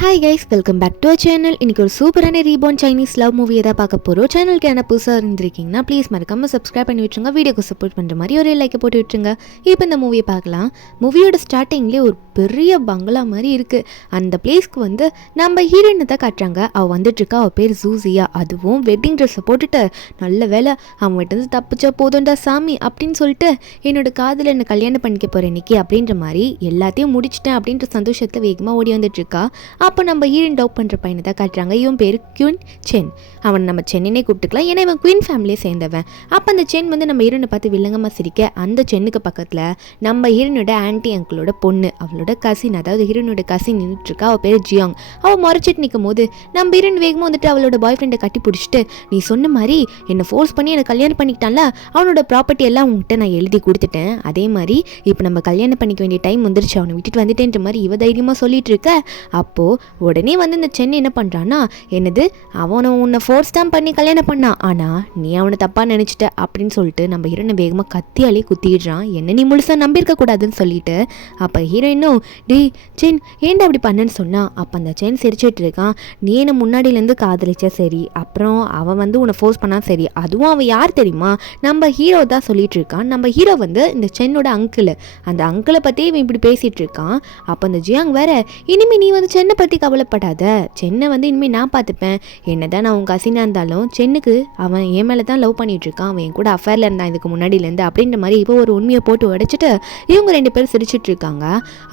Hi guys, welcome back to our channel. இன்றைக்கி ஒரு சூப்பரான ரீபார்ன் சைனீஸ் லவ் மூவியை தான் பார்க்க போகிறோம். சேனலுக்கு என்ன புதுசாக இருந்திருக்கீங்கன்னா ப்ளீஸ் மறக்காமல் சப்ஸ்கிரைப் பண்ணி விட்டுருங்க. வீடியோக்கு சப்போர்ட் பண்ணுற மாதிரி ஒரு லைக்கை போட்டு விட்டுருங்க. இப்போ இந்த மூவியை பார்க்கலாம். மூவியோட ஸ்டார்டிங்லேயே ஒரு பெரிய பங்களா மாதிரி இருக்குது. அந்த பிளேஸ்க்கு நம்ம ஹீரோயினை தான் காட்டுறாங்க. அவள் வந்துட்டுருக்கா. அவள் பேர் ஜூசியா. அதுவும் வெட்டிங் ட்ரெஸ்ஸை போட்டுட்டு நல்ல வேலை அவங்ககிட்ட தப்பிச்சா போதும்டா சாமி அப்படின்னு சொல்லிட்டு என்னோட காதில் என்னை கல்யாணம் பண்ணிக்க போகிறேன் இன்னைக்கு அப்படின்ற மாதிரி எல்லாத்தையும் முடிச்சிட்டேன் அப்படின்ற சந்தோஷத்தில் வேகமாக ஓடி வந்துட்டுருக்கா. அப்போ நம்ம ஹீரோயின் டவுட் பண்ணுற பையனை தான் காட்டுறாங்க. இவன் பேர் குயின் சென். அவன் நம்ம சென்னினே கூப்பிட்டுக்கலாம், ஏன்னா இவன் குயின் ஃபேமிலியே சேர்ந்தவன். அப்போ அந்த சென் நம்ம ஹீரோனை பார்த்து வில்லங்கமாக சிரிக்க, அந்த சென்னுக்கு பக்கத்தில் நம்ம ஹீரோனோட ஆன்டி அங்கிளோட பொண்ணு, அவளோட கசின், அதாவது ஹீரோனோட கசின் நின்றுட்டுருக்கா. அவள் பேர் ஜியாங். அவள் முறைச்சிட்டு நிற்கும் போது நம்ம ஹீரோயின் வேகமாக அவளோட பாய் ஃப்ரெண்டை கட்டி பிடிச்சிட்டு, நீ சொன்ன மாதிரி என்னை ஃபோர்ஸ் பண்ணி என்னை கல்யாணம் பண்ணிக்கிட்டான்ல, அவனோட ப்ராப்பர்ட்டி எல்லாம் உங்ககிட்ட நான் எழுதி கொடுத்துட்டேன். அதே மாதிரி இப்போ நம்ம கல்யாணம் பண்ணிக்க வேண்டிய டைம் வந்துருச்சு, அவனை விட்டுட்டு வந்துட்டேன்ற மாதிரி இவ தைரியமாக சொல்லிட்டு இருக்க. அப்போது உடனே இந்த சென்னை என்ன பண்ணுறான்னா, என்னது அவனை உன்னை ஃபோர்ஸ் தான் பண்ணி கல்யாணம் பண்ணான், ஆனால் நீ அவனை தப்பாக நினச்சிட்ட அப்படின்னு சொல்லிட்டு நம்ம ஹீரோயினை வேகமாக கத்தியாலே குத்திடுறான். என்ன நீ முழுசாக நம்பியிருக்க கூடாதுன்னு சொல்லிட்டு. அப்போ ஹீரோயினும் டே சென் ஏன்டா அப்படி பண்ணன்னு சொன்னா. அப்போ அந்த சென் சிரிச்சிட்டு இருக்கான். நீ என்ன முன்னாடியிலேருந்து காதலிச்சா சரி, அப்புறம் அவன் உன்னை ஃபோர்ஸ் பண்ணா சரி, அதுவும் அவன் யார் தெரியுமா, நம்ம ஹீரோ தான் சொல்லிட்டு இருக்கான். நம்ம ஹீரோ இந்த சென்னோட அங்கிள், அந்த அங்கிளை பற்றி இவன் இப்படி பேசிகிட்டு இருக்கான். அப்போ அந்த ஜியாங் வேற, இனிமேல் நீ சென்னை பற்றி கவலைப்படாத, சென்னை இனிமேல் நான் பார்த்துப்பேன். என்னதான் நான் உன் கசினாக இருந்தாலும் சென்னுக்கு அவன் என் மேலே தான் லவ் பண்ணிட்டு இருக்கான், அவன் என் கூட அஃபேரில் இருந்தான் இதுக்கு முன்னாடியிலேருந்து அப்படின்ற மாதிரி இப்போ ஒரு உண்மையை போட்டு உடைச்சிட்டு இவங்க ரெண்டு பேரும் சிரிச்சிட்டு இருக்காங்க.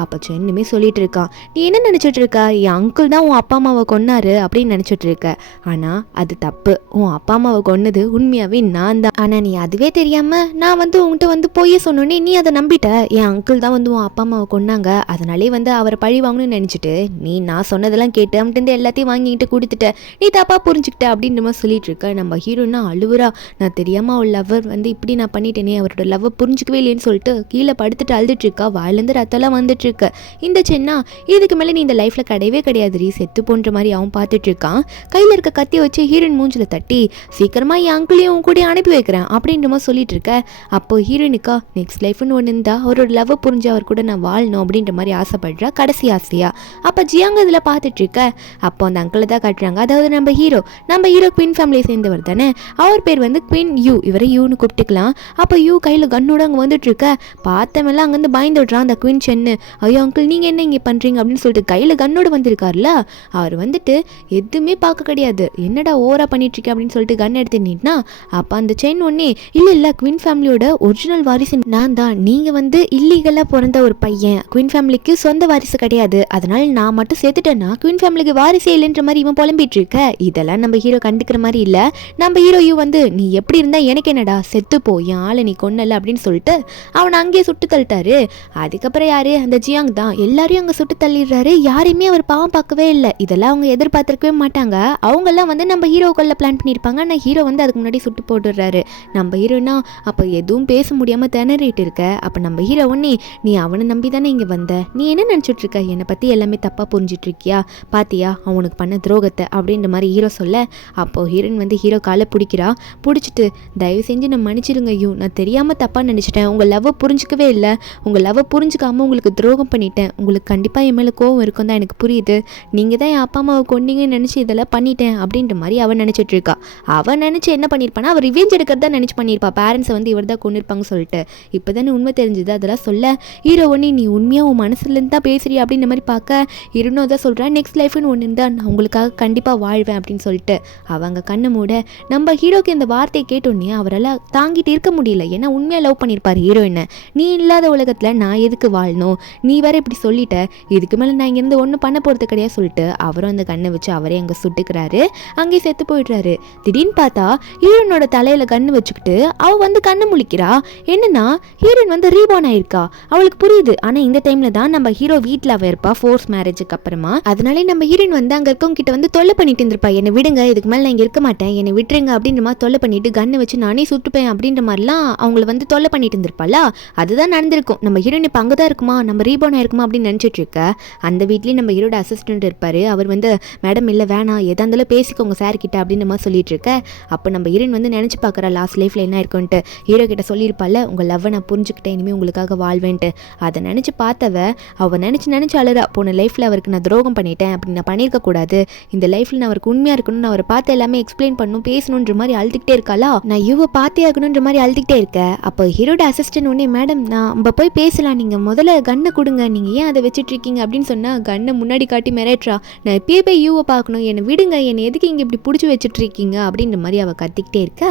அப்போ சென்னுமே சொல்லிட்டு இருக்கான், நீ என்ன நினச்சிட்டு இருக்க, என் அங்கிள் தான் உன் அப்பா அம்மாவை கொன்னாரு அப்படின்னு நினச்சிட்டு இருக்க, ஆனால் அது தப்பு. உன் அப்பா அம்மாவை கொன்னது உண்மையாகவே நான் தான். ஆனால் நீ அதுவே தெரியாமல் நான் உன்கிட்ட போய் சொன்னோன்னே நீ அதை நம்பிட்ட. என் அங்கிள் தான் உன் அப்பா அம்மாவை கொன்னாங்க, அதனாலே அவரை பழி வாங்கணும்னு நினச்சிட்டு நீ நான் சொன்னதெல்லாம் கேட்டு அவன்கிட்ட எல்லாத்தையும் வாங்கிக்கிட்டு கொடுத்துட்ட, நீ தப்பாக புரிஞ்சுக்கிட்ட அப்படின்ற மாதிரி சொல்லிட்டு இருக்க. நம்ம ஹீரோனா அழுவுறா. நான் தெரியாமல் அவள் லவ்வர் இப்படி நான் பண்ணிட்டேனே, அவரோட லவ்வை புரிஞ்சிக்கவே இல்லைன்னு சொல்லிட்டு கீழே படுத்துட்டு அழுதுட்டு இருக்கா. வாயிலேருந்து ரத்தம்லாம் வந்துட்டு இருக்கு. இந்த சென்னா இதுக்கு மேலே நீ இந்த லைஃப்பில் கிடையவே கிடையாது ரீ, செத்து போன்ற மாதிரி அவன் பார்த்துட்டு இருக்கான். கையில் இருக்க கத்தி வச்சு ஹீரோயின் மூஞ்சில் தட்டி, சீக்கிரமாக என் அங்கிளையும் கூட அனுப்பி வைக்கிறேன் அப்படின்ற மாதிரி சொல்லிட்டு இருக்க. அப்போ ஹீரோயினுக்கா நெக்ஸ்ட் லைஃப்னு ஒன்று இருந்தால் அவரோட லவ்வை புரிஞ்சு அவர் கூட நான் வாழணும் அப்படின்ற மாதிரி ஆசைப்படுறா, கடைசி ஆசையா. அப்போ ஜியாங்க இதில் பார்த்துட்டு இருக்க. அப்போ அந்த அங்கிளை தான் காட்டுறாங்க. அதாவது நம்ம ஹீரோ குயின் ஃபேமிலியை சேர்ந்தவர் தானே. அவர் பேர் குயின் யூ, இவரை யூன்னு கூப்பிட்டுக்கலாம். அப்போ யூ கையில் கன்னோட அங்கே வந்துட்டு இருக்க. பார்த்தமெல்லாம் அங்கேருந்து பயந்து விட்றான் அந்த குயின் சென்னு. ஐயோ அங்கிள் நீங்கள் என்ன இங்கே பண்ணுறீங்க அப்படின்னு சொல்லிட்டு கையில் கன்னோட வந்திருக்காருல, அவர் எதுவுமே பார்க்க கிடையாது, என்னடா ஓவரா பண்ணிட்டு இருக்க அப்படின்னு சொல்லிட்டு கன் எடுத்து நின்னா. அப்போ அந்த சென் ஒன்னே, இல்லை குயின் ஃபேமிலியோட ஒரிஜினல் வாரிசு நான் தான், நீங்கள் இல்லீகலாக பிறந்த ஒரு பையன், குயின் ஃபேமிலிக்கு சொந்த வாரிசு கிடையாது, அதனால நான் மட்டும் சேர்த்துட்டேன்னா குயின் ஃபேமிலிக்கு வாரிசே இல்லைன்ற மாதிரி இவன் புலம்பிட்டு இருக்க. இதெல்லாம் நம்ம ஹீரோ கண்டுக்கிற மாதிரி இல்லை. நம்ம ஹீரோ யூ நீ எப்படி இருந்தா எனக்கு என்னடா, செத்து போ, என் ஆளை நீ கொன்னல அப்படின்னு சொல்லிட்டு அவனை அங்கேயே சுட்டு தள்ளிட்டாரு. அதுக்கப்புறம் யாரு, அந்த ஜியாங் தான் எல்லாரையும் அங்கே சுட்டு தள்ளிடுறாரு. யாரையுமே அவர் பாவம் பார்க்கவே இல்லை. இதெல்லாம் அவங்க எதிர்பார்த்திருக்கவே மாட்டாங்க. அவங்கெல்லாம் நம்ம ஹீரோ கொல்ல பிளான் பண்ணியிருப்பாங்க. ஆனால் ஹீரோ அதுக்கு முன்னாடி சுட்டு போட்டுடுறாரு. நம்ம ஹீரோனா அப்போ எதுவும் பேச முடியாமல் திணறிட்டு இருக்க. அப்போ நம்ம ஹீரோ ஒன்னே, நீ அவனை நம்பி தானே இங்கே வந்த, நீ என்ன நினச்சிட்டு இருக்க, என்னை பற்றி எல்லாமே தப்பாக புரிஞ்சிட்டு இருக்கியா, பாத்தியா அவனுக்கு பண்ண துரோகத்தை அப்படின்ற மாதிரி ஹீரோ சொல்ல. அப்போது ஹீரோயின் ஹீரோ காலை பிடிக்கிறா. பிடிச்சிட்டு, தயவு செஞ்சு நான் மன்னிச்சிடுங்க ஐயோ, நான் தெரியாமல் தப்பாக நினச்சிட்டேன், உங்கள் லவ்வை புரிஞ்சிக்கவே இல்லை, உங்கள் லவ்வை புரிஞ்சிக்காமல் உங்களுக்கு துரோகம் பண்ணிட்டேன், உங்களுக்கு கண்டிப்பாக என் மேலே கோவம் இருக்கும் தான் எனக்கு புரியுது, நீங்கள் தான் என் அப்பா அம்மாவை கொன்னீங்கன்னு நினச்சி இதெல்லாம் பண்ணிட்டேன் அப்படின்ற மாதிரி அவன் நினச்சிட்டு இருக்கா. அவன் நினச்சி என்ன பண்ணியிருப்பானா, அவர் ரிவெஞ்ச் எடுக்கிறதா நினச்சி பண்ணியிருப்பா, பேரண்ட்ஸை இவர் தான் கொண்டிருப்பாங்க சொல்லிட்டு. இப்போ தானே உண்மை தெரிஞ்சுது. அதெல்லாம் சொல்ல ஹீரோ ஒன்னே, நீ உண்மையாக உன் மனசுலேருந்து தான் பேசுறியா அப்படின்ற மாதிரி பார்க்க. இருந்தும் தான் சொல்கிறேன், நெக்ஸ்ட் லைஃப்னு ஒன்று இருந்தால் நான் உங்களுக்காக கண்டிப்பாக வாழ்வேன் அப்படின்னு சொல்லிட்டு அவங்க கண்ணு மூட. நம்ம ஹீரோக்கு இந்த வார்த்தையை கேட்டோன்னே அவரால் தாங்கிட்டு இருக்க முடியல. ஏன்னா உண்மையாக லவ் பண்ணியிருப்பார் ஹீரோயினை. நீ இல்லாத உலகத்தில் நான் எதுக்கு வாழணும், நீ வேற இப்படி சொல்லிட்ட, இதுக்கு மேலே நான் இங்கேருந்து ஒன்றும் பண்ண போகிறது கிடையாது சொல்லிட்டு அவரும் அந்த கண்ணை வச்சு அவரே அங்கே சுட்டுக்கிறாரு. அங்கேயே செத்து போயிடுறாரு. திடீர்னு பார்த்தா ஹீரோயினோட தலையில் கண்ணு வச்சுக்கிட்டு அவள் கண்ணு முழிக்கிறா. என்னன்னா ஹீரோயின் ரீபார்ன் ஆயிருக்கா. அவளுக்கு புரியுது. ஆனால் இந்த டைமில் தான் நம்ம ஹீரோ வீட்டில் அவள் இருப்பா ஃபோர்ஸ் மேரேஜுக்கு அப்புறமா. அதனாலே நம்ம ஹீரோயின் அங்கே இருக்கவங்க கிட்ட தொல்லை பண்ணிட்டு இருந்திருப்பா, என்னை விடுங்க, இதுக்கு மேலே நான் இங்கே இருக்க மாட்டேன், என்னை விட்டுருங்க அப்படின்ற மாதிரி தொல்லை பண்ணிட்டு கண்ணை வச்சு நானே சுட்டுப்பேன் அப்படின்ற மாதிரிலாம் அவங்கள தொல்லை பண்ணிட்டு இருந்திருப்பாளா. அதுதான் நடந்திருக்கும். நம்ம ஹீரோயின் இப்போ அங்கே தான் இருக்குமா, நம்ம ரீபார்ன் ஆயிருக்குமா அப்படின்னு நினச்சிட்டு இருக்க. அந்த வீட்லேயும் நம்ம ஹீரோட அசிஸ்டன்ட் இருப்பார். அவர் மேடம் இல்லை வேணாம், எதா இருந்தாலும் பேசிக்கோங்க சார் கிட்ட அப்படின்ற மாதிரி சொல்லிட்டு இருக்க. அப்போ நம்ம ஹீரோயின் நினச்சி பார்க்குறா லாஸ்ட் லைஃப்பில் என்ன இருக்குன்ட்டு. ஹீரோ கிட்ட சொல்லியிருப்பால, உங்கள் லவ்வை நான் புரிஞ்சுக்கிட்டேன், இனிமேல் உங்களுக்காக வாழ்வேன்ட்டு. அதை நினச்சி பார்த்தவ அவள் நினச்சி அழுறா. போன லைஃப்பில் அவருக்கு நான் துரோகம் பண்ணிட்டேன், அப்படி நான் பண்ணியிருக்க கூடாது, இந்த லைஃப்பில் நான் அவருக்கு உண்மையாக இருக்கணும், நான் அவரை பார்த்து எல்லாமே எக்ஸ்பிளைன் பண்ணணும், பேசணுன்ற மாதிரி அழுதுகிட்டே இருக்காளா. நான் யூவை பார்த்தே ஆகணுன்ற மாதிரி அழுதுகிட்டே இருக்கேன். அப்போ ஹீரோட அசிஸ்டன்ட் உடனே, மேடம் நம்ம போய் பேசலாம், நீங்கள் முதல்ல கன்னை கொடுங்க, நீங்கள் ஏன் அதை வச்சுட்டு இருக்கீங்க அப்படின்னு சொன்னால் கன்னை முன்னாடி காட்டி மிரட்டுறா. நான் இப்பயே போய் யூவை பார்க்கணும், என்னை விடுங்க, என்னை எதுக்கு இங்கே இப்படி பிடிச்சி வச்சுட்டு இருக்கீங்க அப்படின்ற மாதிரி அவள் கத்திக்கிட்டே இருக்க.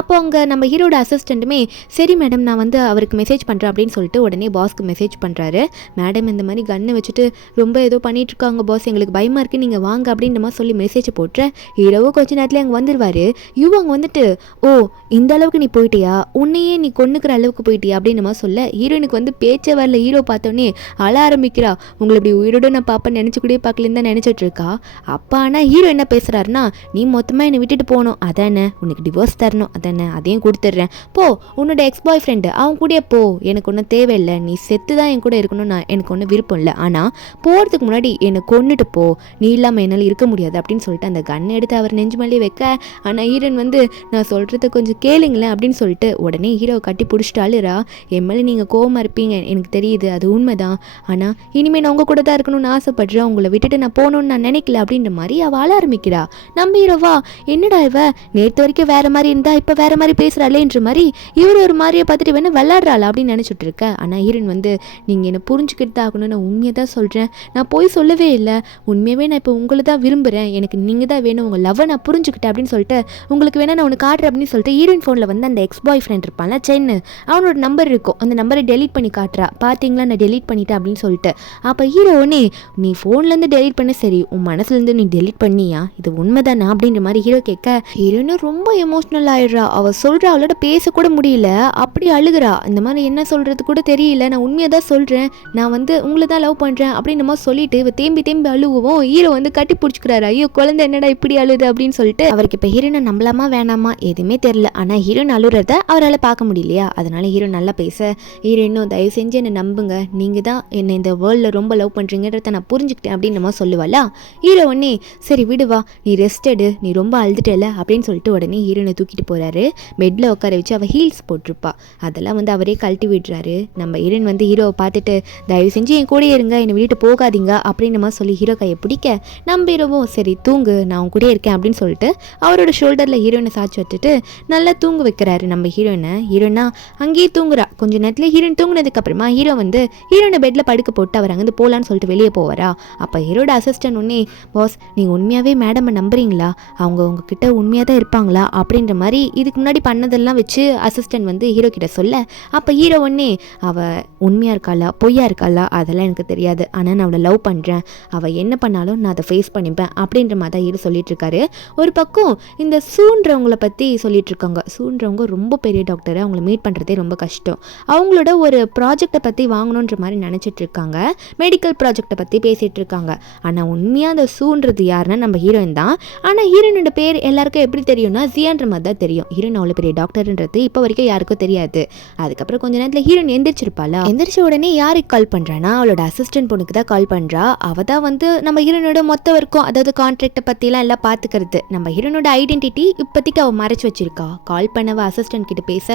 அப்போ அங்கே நம்ம ஹீரோட அசிஸ்டண்ட்டுமே சரி மேடம் நான் வந்து அவருக்கு மெசேஜ் பண்ணுறேன் அப்படின்னு சொல்லிட்டு உடனே பாஸ்க்கு மெசேஜ் பண்ணுறாரு. மேடம் இந்த மாதிரி கன்னை வச்சுட்டு ரொம்ப ஏதோ பண்ணிட்டு இருக்காங்க பாஸ், எங்களுக்கு பயமாக இருக்குது, நீங்கள் வாங்க அப்படின்ற மாதிரி சொல்லி மெசேஜ் போட்டுறேன். ஹீரோவும் கொஞ்ச நேரத்தில் அங்கே வந்துடுவார். யூ அங்கே வந்துட்டு ஓ இந்த அளவுக்கு நீ போயிட்டியா, உன்னையே நீ கொன்னுக்கிற அளவுக்கு போயிட்டியா அப்படின்னு மாதிரி சொல்ல ஹீரோனுக்கு வந்து பேச்சே வரல. ஹீரோ பார்த்தோன்னே அழ ஆரம்பிக்கிறா. உங்களை இப்படி உயிரோட நான் பாப்பா நினச்சி கூட பார்க்கலன்னு தான் நினச்சிட்டு இருக்கா. அப்பா ஆனால் ஹீரோ என்ன பேசுகிறாருன்னா, நீ மொத்தமாக என்னை விட்டுட்டு போகணும் அதானே, உனக்கு டிவோர்ஸ் தரணும் அதானே, அதையும் கொடுத்துட்றேன், போ உன்னோட எக்ஸ் பாய் ஃப்ரெண்டு அவன் கூட போ, எனக்கு ஒன்றும் தேவையில்லை, நீ செத்து தான் என் கூட இருக்கணும், நான் எனக்கு ஒன்றும் விருப்பம் இல்லை, ஆனால் போகிறதுக்கு முன்னாடி என்னை கொன்னுட்டு போ, நீ இல்லாமல் என்னால் இருக்க முடியாது அப்படின்னு சொல்லிட்டு அந்த கன் எடுத்து அவர் நெஞ்சு மேலே வைக்க. ஆனால் ஹீரோன் வந்து நான் சொல்கிறத கொஞ்சம் கேளுங்களேன் அப்படின்னு சொல்லிட்டு உடனே ஹீரோவை கட்டி பிடிச்சிட்டு அழுறா. என் மேலே நீங்கள் கோவமாக இருப்பீங்க எனக்கு தெரியுது, அது உண்மைதான், ஆனால் இனிமேல் நான் உங்கள் கூட தான் இருக்கணும்னு ஆசைப்படுறேன், உங்களை விட்டுட்டு நான் போகணுன்னு நான் நினைக்கல அப்படின்ற மாதிரி அவள் அழ ஆரம்பிக்கிறா. நம்ம ஹீரோவா என்னடா இவ நேற்று வரைக்கும் வேறு மாதிரி இருந்தா இப்போ வேறு மாதிரி பேசுகிறாளேன்ற மாதிரி இவர் ஒரு மாதிரியை பார்த்துட்டு வேணா விளாட்றாள் அப்படின்னு நினச்சிட்டு இருக்க. ஆனால் ஹீரோன் வந்து நீங்கள் என்னை புரிஞ்சுக்கிட்டு தான் ஆகணும், நான் உண்மையை தான் சொல்கிறேன், நான் போய் சொல்லவே இல்லை, உண்மையாகவே நான் இப்போ உங்களை தான் விரும்புகிறேன், எனக்கு நீங்கள் தான் வேணும், உங்கள் லவ்வை நான் புரிஞ்சுக்கிட்டேன் அப்படின்னு சொல்லிட்டு உங்களுக்கு வேணா நான் உனக்கு காட்டுறேன் அப்படின்னு சொல்லிட்டு ஹீரோயின் ஃபோனில் வந்து அந்த எக்ஸ் பாய் ஃப்ரெண்ட் இருப்பான்ல சென்னு, அவனோட நம்பர் இருக்கும், அந்த நம்பரை டெலீட் பண்ணி காட்டுறா. பார்த்தீங்களா நான் டெலீட் பண்ணிட்டேன் அப்படின்னு சொல்லிட்டு. அப்போ ஹீரோனே நீ ஃபோன்லேருந்து டெலீட் பண்ண சரி, உன் மனசுலேருந்து நீ டெலீட் பண்ணியா, இது உண்மைதானா அப்படின்ற மாதிரி ஹீரோ கேட்க ஹீரோன்னு ரொம்ப எமோஷ்னல் ஆயிடுறா. அவள் சொல்கிறா, அவளோட பேசக்கூட முடியல, அப்படி அழுகிறா. இந்த மாதிரி என்ன சொல்கிறது கூட தெரியல, நான் உண்மையாக தான் சொல்கிறேன், நான் வந்து உங்களை தான் லவ் பண்ணுறேன் அப்படின்ற மாதிரி சொல்லிட்டு இவ தேம்பி தேம்பி அழுகவும் ஹீரோ வந்து கட்டி பிடிச்சிக்கிறாரு. ஐயோ குழந்தை என்னடா இப்படி அழுது அப்படின்னு சொல்லிட்டு அவருக்கு இப்போ ஹீரோனை நம்பலாமா வேணாமா எதுவுமே தெரியல. ஆனால் ஹீரோன் அழுறத அவரால் பார்க்க முடியலையா, அதனால ஹீரோ நல்லா பேச ஹீரோனும் தயவு செஞ்சு என்னை நம்புங்க, நீங்கள் தான் என்னை இந்த வேர்ல்டில் ரொம்ப லவ் பண்ணுறீங்கன்றத நான் புரிஞ்சுக்கிட்டேன் அப்படின்னு நம்ம சொல்லுவாளா. ஹீரோ உடனே சரி விடுவா, நீ ரெஸ்ட் எடு, நீ ரொம்ப அழுதுட்டல அப்படின்னு சொல்லிட்டு உடனே ஹீரோனை தூக்கிட்டு போகிறாரு. பெட்டில் உட்கார வச்சு அவள் ஹீல்ஸ் போட்டிருப்பா, அதெல்லாம் வந்து அவரே கழட்டி விடுறாரு. நம்ம ஹீரோன் வந்து ஹீரோவை பார்த்துட்டு தயவு செஞ்சு என் கூட இருங்க, என்னை விட்டு போகாதீங்க அப்படின்னு நம்ம சொல்லி ஹீரோ கையை பிடிக்க நம்ம ஹீரோவும் சரி தூங்கு நான் உன் கூட இருக்கேன் அப்படின்னு சொல்லிட்டு அவரோட ஷோல்டரில் ஹீரோயினை சாய்ச்சி வச்சுட்டு நல்லா தூங்க வைக்கிறாரு நம்ம ஹீரோயினை. ஹீரோனா அங்கேயே தூங்குறா. கொஞ்ச நேரத்தில் ஹீரோயின் தூங்கினதுக்கப்புறமா ஹீரோ வந்து ஹீரோனை பெட்டில் படுக்க போட்டு அவர் அங்கேருந்து போகலான்னு சொல்லிட்டு வெளியே போவாரா. அப்போ ஹீரோட அசிஸ்டன்ட் உடனே பாஸ் நீங்கள் உண்மையாகவே மேடமை நம்புறீங்களா, அவங்க உங்ககிட்ட உண்மையாக தான் இருப்பாங்களா அப்படின்ற மாதிரி இதுக்கு முன்னாடி பண்ணதெல்லாம் வச்சு அசிஸ்டன்ட் வந்து ஹீரோ கிட்ட சொல்ல. அப்போ ஹீரோ உடனே அவள் உண்மையாக இருக்காளா பொய்யா இருக்காளா அதெல்லாம் எனக்கு தெரியாது, ஆனால் நான் அவளை லவ் பண்ணுறேன், அவள் என்ன பண்ணாலும் நான் அதை ஃபேஸ் பண்ணிப்பேன் அப்படின்ற மாதிரி தான் ஹீரோ சொல்லிட்டு இருக்காரு. ஒரு பக்கம் இந்த சூன்றவங்கள பற்றி சொல்லிட்டு இருக்காங்க. சூன்றவங்க ரொம்ப பெரிய டாக்டர், அவங்கள மீட் பண்ணுறதே ரொம்ப கஷ்டம், அவங்களோட ஒரு ப்ராஜெக்டை பற்றி வாங்கணுன்ற மாதிரி நினச்சிட்டு இருக்காங்க, மெடிக்கல் ப்ராஜெக்டை பற்றி பேசிகிட்டு இருக்காங்க. ஆனால் உண்மையாக அந்த சூன்றது யாருன்னா நம்ம ஹீரோயின் தான். ஆனால் ஹீரோயினோட பேர் எல்லாருக்கும் எப்படி தெரியும்னா ஜியான்ற மாதிரி தான் தெரியும். ஹீரோயின் அவ்வளோ பெரிய டாக்டர்ன்றது இப்போ வரைக்கும் யாருக்கும் தெரியாது. அதுக்கப்புறம் கொஞ்ச நேரத்தில் ஹீரோயின் எந்திரிச்சிருப்பாளா. எந்திரிச்ச உடனே யாருக்கு கால் பண்ணுறான்னா அவளோட அசிஸ்டன்ட் பொண்ணுக்கு தான் கால் பண்ணுறா. அவள் தான் வந்து நம்ம ஹீரோனோட மொத்த வரைக்கும் அதாவது கான்ட்ராக்டை பற்றிலாம் எல்லாம் பார்த்துக்கிறது. நம்ம ஹீரோனோட ஐடென்டிட்டி இப்போதைக்கு அவள் மறைச்சு வச்சிருக்கா. கால் பண்ணவ அசிஸ்டன்ட் கிட்ட பேச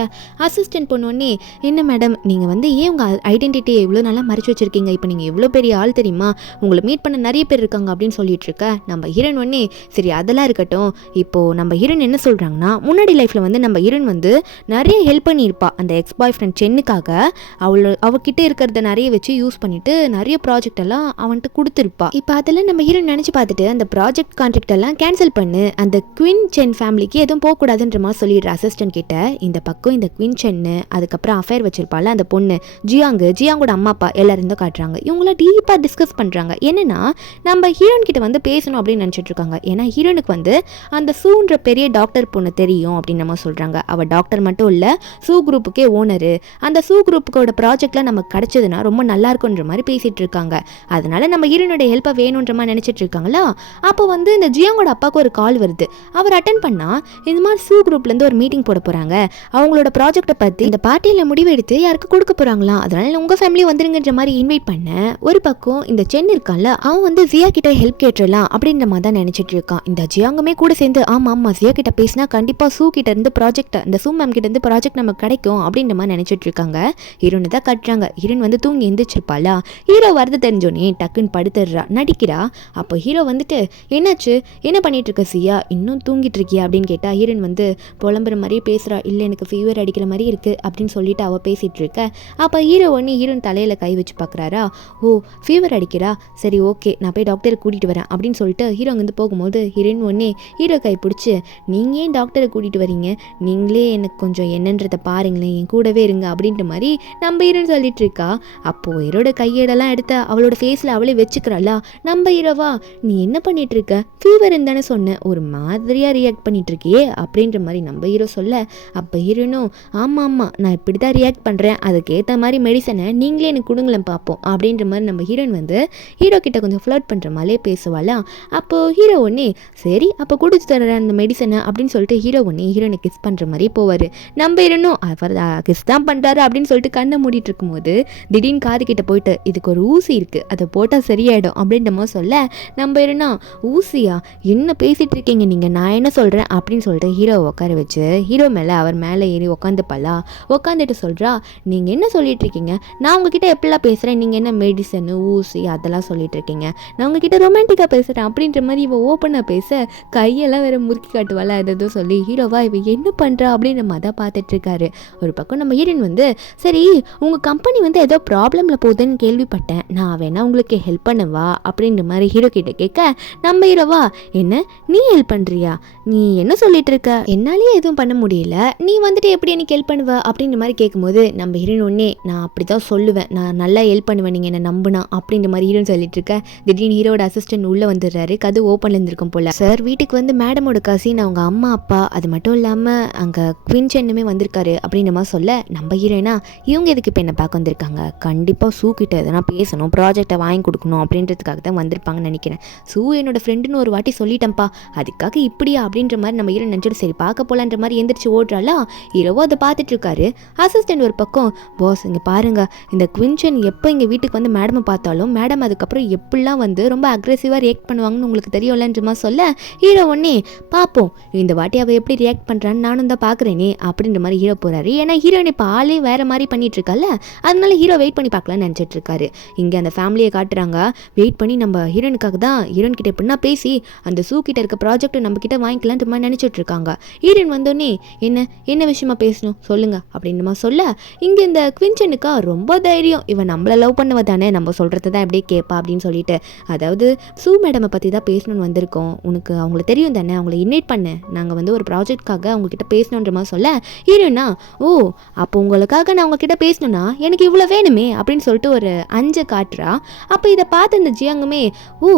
அசிஸ்டன்ட் பொண்ணு என்ன மேடம் நீங்கள் வந்து ஏன் உங்கள் ஐடென்டிட்டியை எவ்வளோ நல்லா மறைச்சு வச்சிருக்கீங்க, இப்போ நீங்கள் எவ்வளோ பெரிய ஆள் தெரியுமா, உங்களை மீட் பண்ண நிறைய பேர் இருக்காங்க அப்படின்னு சொல்லிட்டு இருக்க. நம்ம ஹீரோயின் ஒன்னே சரி அதெல்லாம் இருக்கட்டும், இப்போது நம்ம ஹீரோயின் என்ன சொல்கிறாங்கன்னா முன்னாடி லைஃப்பில் வந்து நம்ம ஹீரோயின் வந்து நிறைய ஹெல்ப் பண்ணியிருப்பா அந்த எக்ஸ் பாய் ஃப்ரெண்ட் சென்னுக்காக. அவகிட்ட இருக்கிறத நிறைய வச்சு யூஸ் பண்ணிட்டு நிறைய ப்ராஜெக்ட் எல்லாம் அவன்கிட்ட கொடுத்துருப்பா. இப்போ அதெல்லாம் நம்ம ஹீரோயின் நினச்சி பார்த்துட்டு அந்த ப்ராஜெக்ட் கான்ட்ராக்ட் எல்லாம் கேன்சல் பண்ணு, அந்த குவின் சென் ஃபேமிலிக்கு எதுவும் போகக்கூடாதுன்ற மாதிரி சொல்லிடுற அசிஸ்டன்ட் கிட்ட. இந்த பக்கம் இந்த குவின் சென்னு அதுக்கப்புறம் அஃபேர் வச்சிருப்பாள் அந்த பொண்ணு ஜியாங்கோட அம்மா அப்பா எல்லாரும் தான் காட்டுறாங்க. இவங்களாம் டீப்பாக டிஸ்கஸ் பண்ணுறாங்க. என்னன்னா நம்ம ஹீரோயின் கிட்ட வந்து பேசணும் அப்படின்னு நினச்சிட்டு இருக்காங்க. ஏன்னா ஹீரோனுக்கு வந்து அந்த சூன்ற பெரிய டாக்டர் பொண்ணு தெரியும் அப்படின்னு நம்ம சொல்கிறாங்க. அவள் டாக்டர் மட்டும் இல்லை சூ குரூப்புக்கே ஓனரு. அந்த சூ குரூப்புக்கோட ப்ராஜெக்ட்லாம் நமக்கு கிடச்சதுன்னா ரொம்ப நல்லா இருக்குன்ற மாதிரி பேசிகிட்டு இருக்காங்க. அதனால நம்ம ஹீரோனோட ஹெல்ப்பை வேணுன்ற மாதிரி நினச்சிட்டு இருக்காங்களா. அப்போ வந்து இந்த ஜியாங்கோட அப்பாவுக்கு ஒரு கால் வருது. அவர் அட்டன் பண்ணால் இந்த மாதிரி சூ குரூப்லேருந்து ஒரு மீட்டிங் போட போகிறாங்க, அவங்களோட ப்ராஜெக்டை பற்றி இந்த பார்ட்டியில் முடிவெடுத்து யாருக்கு கொடுக்க போகிறாங்களாம், அதனால உங்கள் ஃபேமிலி வந்துருங்கன்ற மாதிரி இன்வைட் பண்ண. ஒரு பக்கம் இந்த சென் இருக்கான்ல அவன் வந்து ஜியா கிட்ட ஹெல்ப் கேட்டுடலாம் அப்படின்ற மாதிரி தான் நினச்சிட்டு இருக்கான். இந்த ஜியாங்குமே கூட சேர்ந்து ஆமாம் ஜியா கிட்ட பேசினா கண்டிப்பாக சூ கிட்ட இருந்து ப்ராஜெக்ட் இந்த சூ மேம் கிட்ட இருந்து ப்ராஜெக்ட் நமக்கு கிடைக்கும் அப்படின்ற மாதிரி நினச்சிட்டு இருக்காங்க. ஹீரோனை தான் கட்டுறாங்க. ஹீரோன் வந்து தூங்கி எந்திரிச்சிருப்பாளா. ஹீரோ வரது தெரிஞ்சோன்னே டக்குன்னு படுத்து நடிக்கிறா. அப்போ ஹீரோ வந்துட்டு என்னாச்சு, என்ன பண்ணிட்டு இருக்க சியா, இன்னும் தூங்கிட்டு இருக்கியா அப்படின்னு கேட்டா ஹீரோயின் வந்து புலம்புற மாதிரியே பேசுறா. இல்லை எனக்கு ஃபீவர் அடிக்கிற மாதிரி இருக்கு அப்படின்னு சொல்லிட்டு அவள் பேசிட்டு இருக்க. அப்போ ஹீரோ ஒன்று ஹீரோயின் தலையில கை வச்சு பார்க்குறாரா. ஓ ஃபீவர் அடிக்கிறா, சரி ஓகே நான் போய் டாக்டரை கூட்டிகிட்டு வரேன் அப்படின்னு சொல்லிட்டு ஹீரோ வந்து போகும்போது ஹீரோயின் ஒன்னே ஹீரோ கை பிடிச்சி நீங்கள் ஏன் டாக்டரை கூட்டிகிட்டு வரீங்க, நீங்களே எனக்கு கொஞ்சம் என்னன்றதை பாருங்களேன், என் கூடவே இருங்க அப்படின்ற மாதிரி நம்ம ஹீரோன்னு சொல்லிட்டு இருக்கா. அப்போது ஹீரோட கையேடெல்லாம் எடுத்த அவளோட ஃபேஸில் அவளே வச்சுக்கிறாளா. நம்ம ஹீரோவா நீ என்ன பண்ணிட்டு இருக்க, ஃபீவர் இருந்தானே சொன்னேன், ஒரு மாதிரியாக ரியாக்ட் பண்ணிட்டு இருக்கியே அப்படின்ற மாதிரி நம்ம ஹீரோ சொல்ல. அப்போ ஹீரோனும் ஆமாம் நான் இப்படி தான் ரியாக்ட் பண்ணுறேன், அதுக்கேற்ற மாதிரி மெடிசனை நீங்களே எனக்கு கொடுங்களேன் பார்ப்போம் அப்படின்ற மாதிரி நம்ம ஹீரோயின் வந்து ஹீரோ கிட்ட கொஞ்சம் ஃப்ளர்ட் பண்ணுற மாதிரியே பேசுவாளா. அப்போது ஹீரோ ஒன்னே சரி அப்போ குடிச்சு தர அந்த மெடிசனை அப்படின்னு சொல்லிட்டு ஹீரோ ஒன்னே ஹீரோனை கிஸ் பண்ணுற மாதிரி போவார். நம்ம ஹீரோனும் அவர் கிஸ் தான் பண்ணுறாரு அப்படின்னு சொல்லிட்டு கண்ணை மூடிட்டு இருக்கும்போது திடீர்னு காது கிட்ட போயிட்டு இதுக்கு ஒரு ஊசி இருக்குது அதை போட்டால் சரியாயிடும் அப்படின்ற மாதிரி சொல்ல. நம்ம ஹீரோனா ஊசியா, என்ன பேசிகிட்டு இருக்கீங்க நீங்கள், நான் என்ன சொல்கிறேன் அப்படின்னு சொல்லிட்டு ஹீரோ உட்கார வச்சு ஹீரோ மேலே அவர் மேலே ஏறி உட்காந்துப்பலா. உட்காந்துட்டு சொல்கிறா நீங்கள் என்ன சொல்லிட்டு இருக்கீங்க, நான் உங்ககிட்ட எப்படிலாம் பேசுகிறேன், நீங்கள் என்ன மெடிசனு ஊசி அதெல்லாம் சொல்லிட்டு இருக்கீங்க, நான் உங்ககிட்ட ரொமான்டிக்காக பேசுகிறேன் அப்படின்ற மாதிரி இவ ஓப்பனாக பேச கையெல்லாம் வேற முறுக்கி காட்டுவாள். எதோ சொல்லி ஹீரோவா இவ என்ன பண்ணுறா அப்படின்னு நம்ம தான் பார்த்துட்ருக்காரு. ஒரு பக்கம் நம்ம ஹீரோயின் வந்து சரி உங்கள் கம்பெனி வந்து ஏதோ ப்ராப்ளமில் போகுதுன்னு கேள்விப்பட்டேன், நான் வேணா உங்களுக்கு ஹெல்ப் பண்ணவா அப்படின்ற மாதிரி ஹீரோ கிட்ட கேட்க. நம்ம ஹீரோவா என்ன நீ ஹெல்ப் பண்ணுறியா, நீ என்ன சொல்லிட்டு இருக்க, என்னாலேயே எதுவும் பண்ண முடியல, நீ வந்துட்டு எப்படி எனக்கு ஹெல்ப் பண்ணுவ அப்படின்ற மாதிரி கேட்கும்போது நம்ம ஹீரோயின் ஒன்னே நான் அப்படி தான் சொல்லுவேன், நான் நல்லா ஹெல்ப் பண்ணுவேன் நீங்கள் என்ன நம்புனா அப்படின்ற மாதிரி ஹீரோன்னு சொல்லிட்டு இருக்க. திடீர்னு ஹீரோட அசிஸ்டன்ட் உள்ளே வந்துடுறாரு. கது ஓப்பன்ல இருந்திருக்கும் போல. சார் வீட்டுக்கு வந்து மேடமோட கசின் அவங்க அம்மா அப்பா அது மட்டும் இல்லாமல் அங்கே குயின் சென்னுமே வந்திருக்காரு அப்படின்ற மாதிரி சொல்ல. நம்ம ஹீரோயினா இவங்க எதுக்கு இப்போ என்ன பார்க்க வந்திருக்காங்க, கண்டிப்பாக சூ கிட்ட எதனா பேசணும், ப்ராஜெக்டை வாங்கி கொடுக்கணும் அப்படின்றதுக்காக தான் வந்திருப்பாங்கன்னு நினைக்கிறேன், சூ என்னோட ஃப்ரெண்டுன்னு ஒரு வாட்டி சொல்லிட்டேன்ப்பா, அதுக்காக இப்படியா அப்படின்ற மாதிரி நம்ம ஹீரோ நினச்சிட்டு சரி பார்க்க போலான்ற மாதிரி எந்திரிச்சு ஓடுறாளா. ஹீரோவோ அதை பார்த்துட்டு இருக்காரு. அசிஸ்டன்ட் ஒரு பக்கம் பாஸ் இங்கே பாருங்க, இந்த குவின்சன் எப்போ இங்கே வீட்டுக்கு வந்து மேடமை பார்த்தாலும் மேடம் அதுக்கப்புறம் எப்படிலாம் வந்து ரொம்ப அக்ரெசிவாக ரியாக்ட் பண்ணுவாங்கன்னு உங்களுக்கு தெரியும்லன்ற மாதிரி சொல்ல. ஹீரோ ஒன்னே பார்ப்போம் இந்த வாட்டி அவள் எப்படி ரியாக்ட் பண்ணுறான்னு நானும் தான் பார்க்குறேனே அப்படின்ற மாதிரி ஹீரோ போகிறாரு. ஏன்னா ஹீரோயின் இப்போ ஆளே வேறு மாதிரி பண்ணிட்டு இருக்கால, அதனால ஹீரோ வெயிட் பண்ணி பார்க்கலான்னு நினச்சிட்டு இருக்காரு. இங்கே அந்த ஃபேமிலியை காட்டுறாங்க, வெயிட் பண்ணி நம்ம ஹீரோனுக்காக தான் ஹீரோயின் கிட்ட எப்படின்னா பேசி அந்த சூ கிட்ட இருக்க ப்ராஜெக்ட் நம்ம கிட்ட வாங்கிக்கலான்ற மாதிரி நினச்சிட்டு இருக்காங்க. ஹீரோயின் வந்தோடனே என்ன விஷயமா பேசணும் சொல்லுங்க அப்படின்ற மாதிரி சொல்ல. இங்கே இந்த குவின்சனுக்கா ரொம்ப தைரியம், இவன் நம்மளை லவ் பண்ணவ தானே, நம்ம சொல்கிறது தான் எப்படியே கேட்பா அப்படின்னு சொல்லிட்டு, அதாவது சூ மேடமை பற்றி தான் பேசணும்னு வந்திருக்கோம், உனக்கு அவங்கள தெரியும் தானே, அவங்கள இன்வைட் பண்ண நாங்கள் வந்து ஒரு ப்ராஜெக்ட்காக அவங்கக்கிட்ட பேசணுன்ற மாதிரி சொல்ல. ஹீரோயினா ஓ அப்போ உங்களுக்காக நான் உங்ககிட்ட பேசணும்னா எனக்கு இவ்வளோ வேணுமே அப்படின்னு சொல்லிட்டு ஒரு 5 காட்டுறா. அப்போ இதை பார்த்து இந்த ஜியாங்குமே ஓ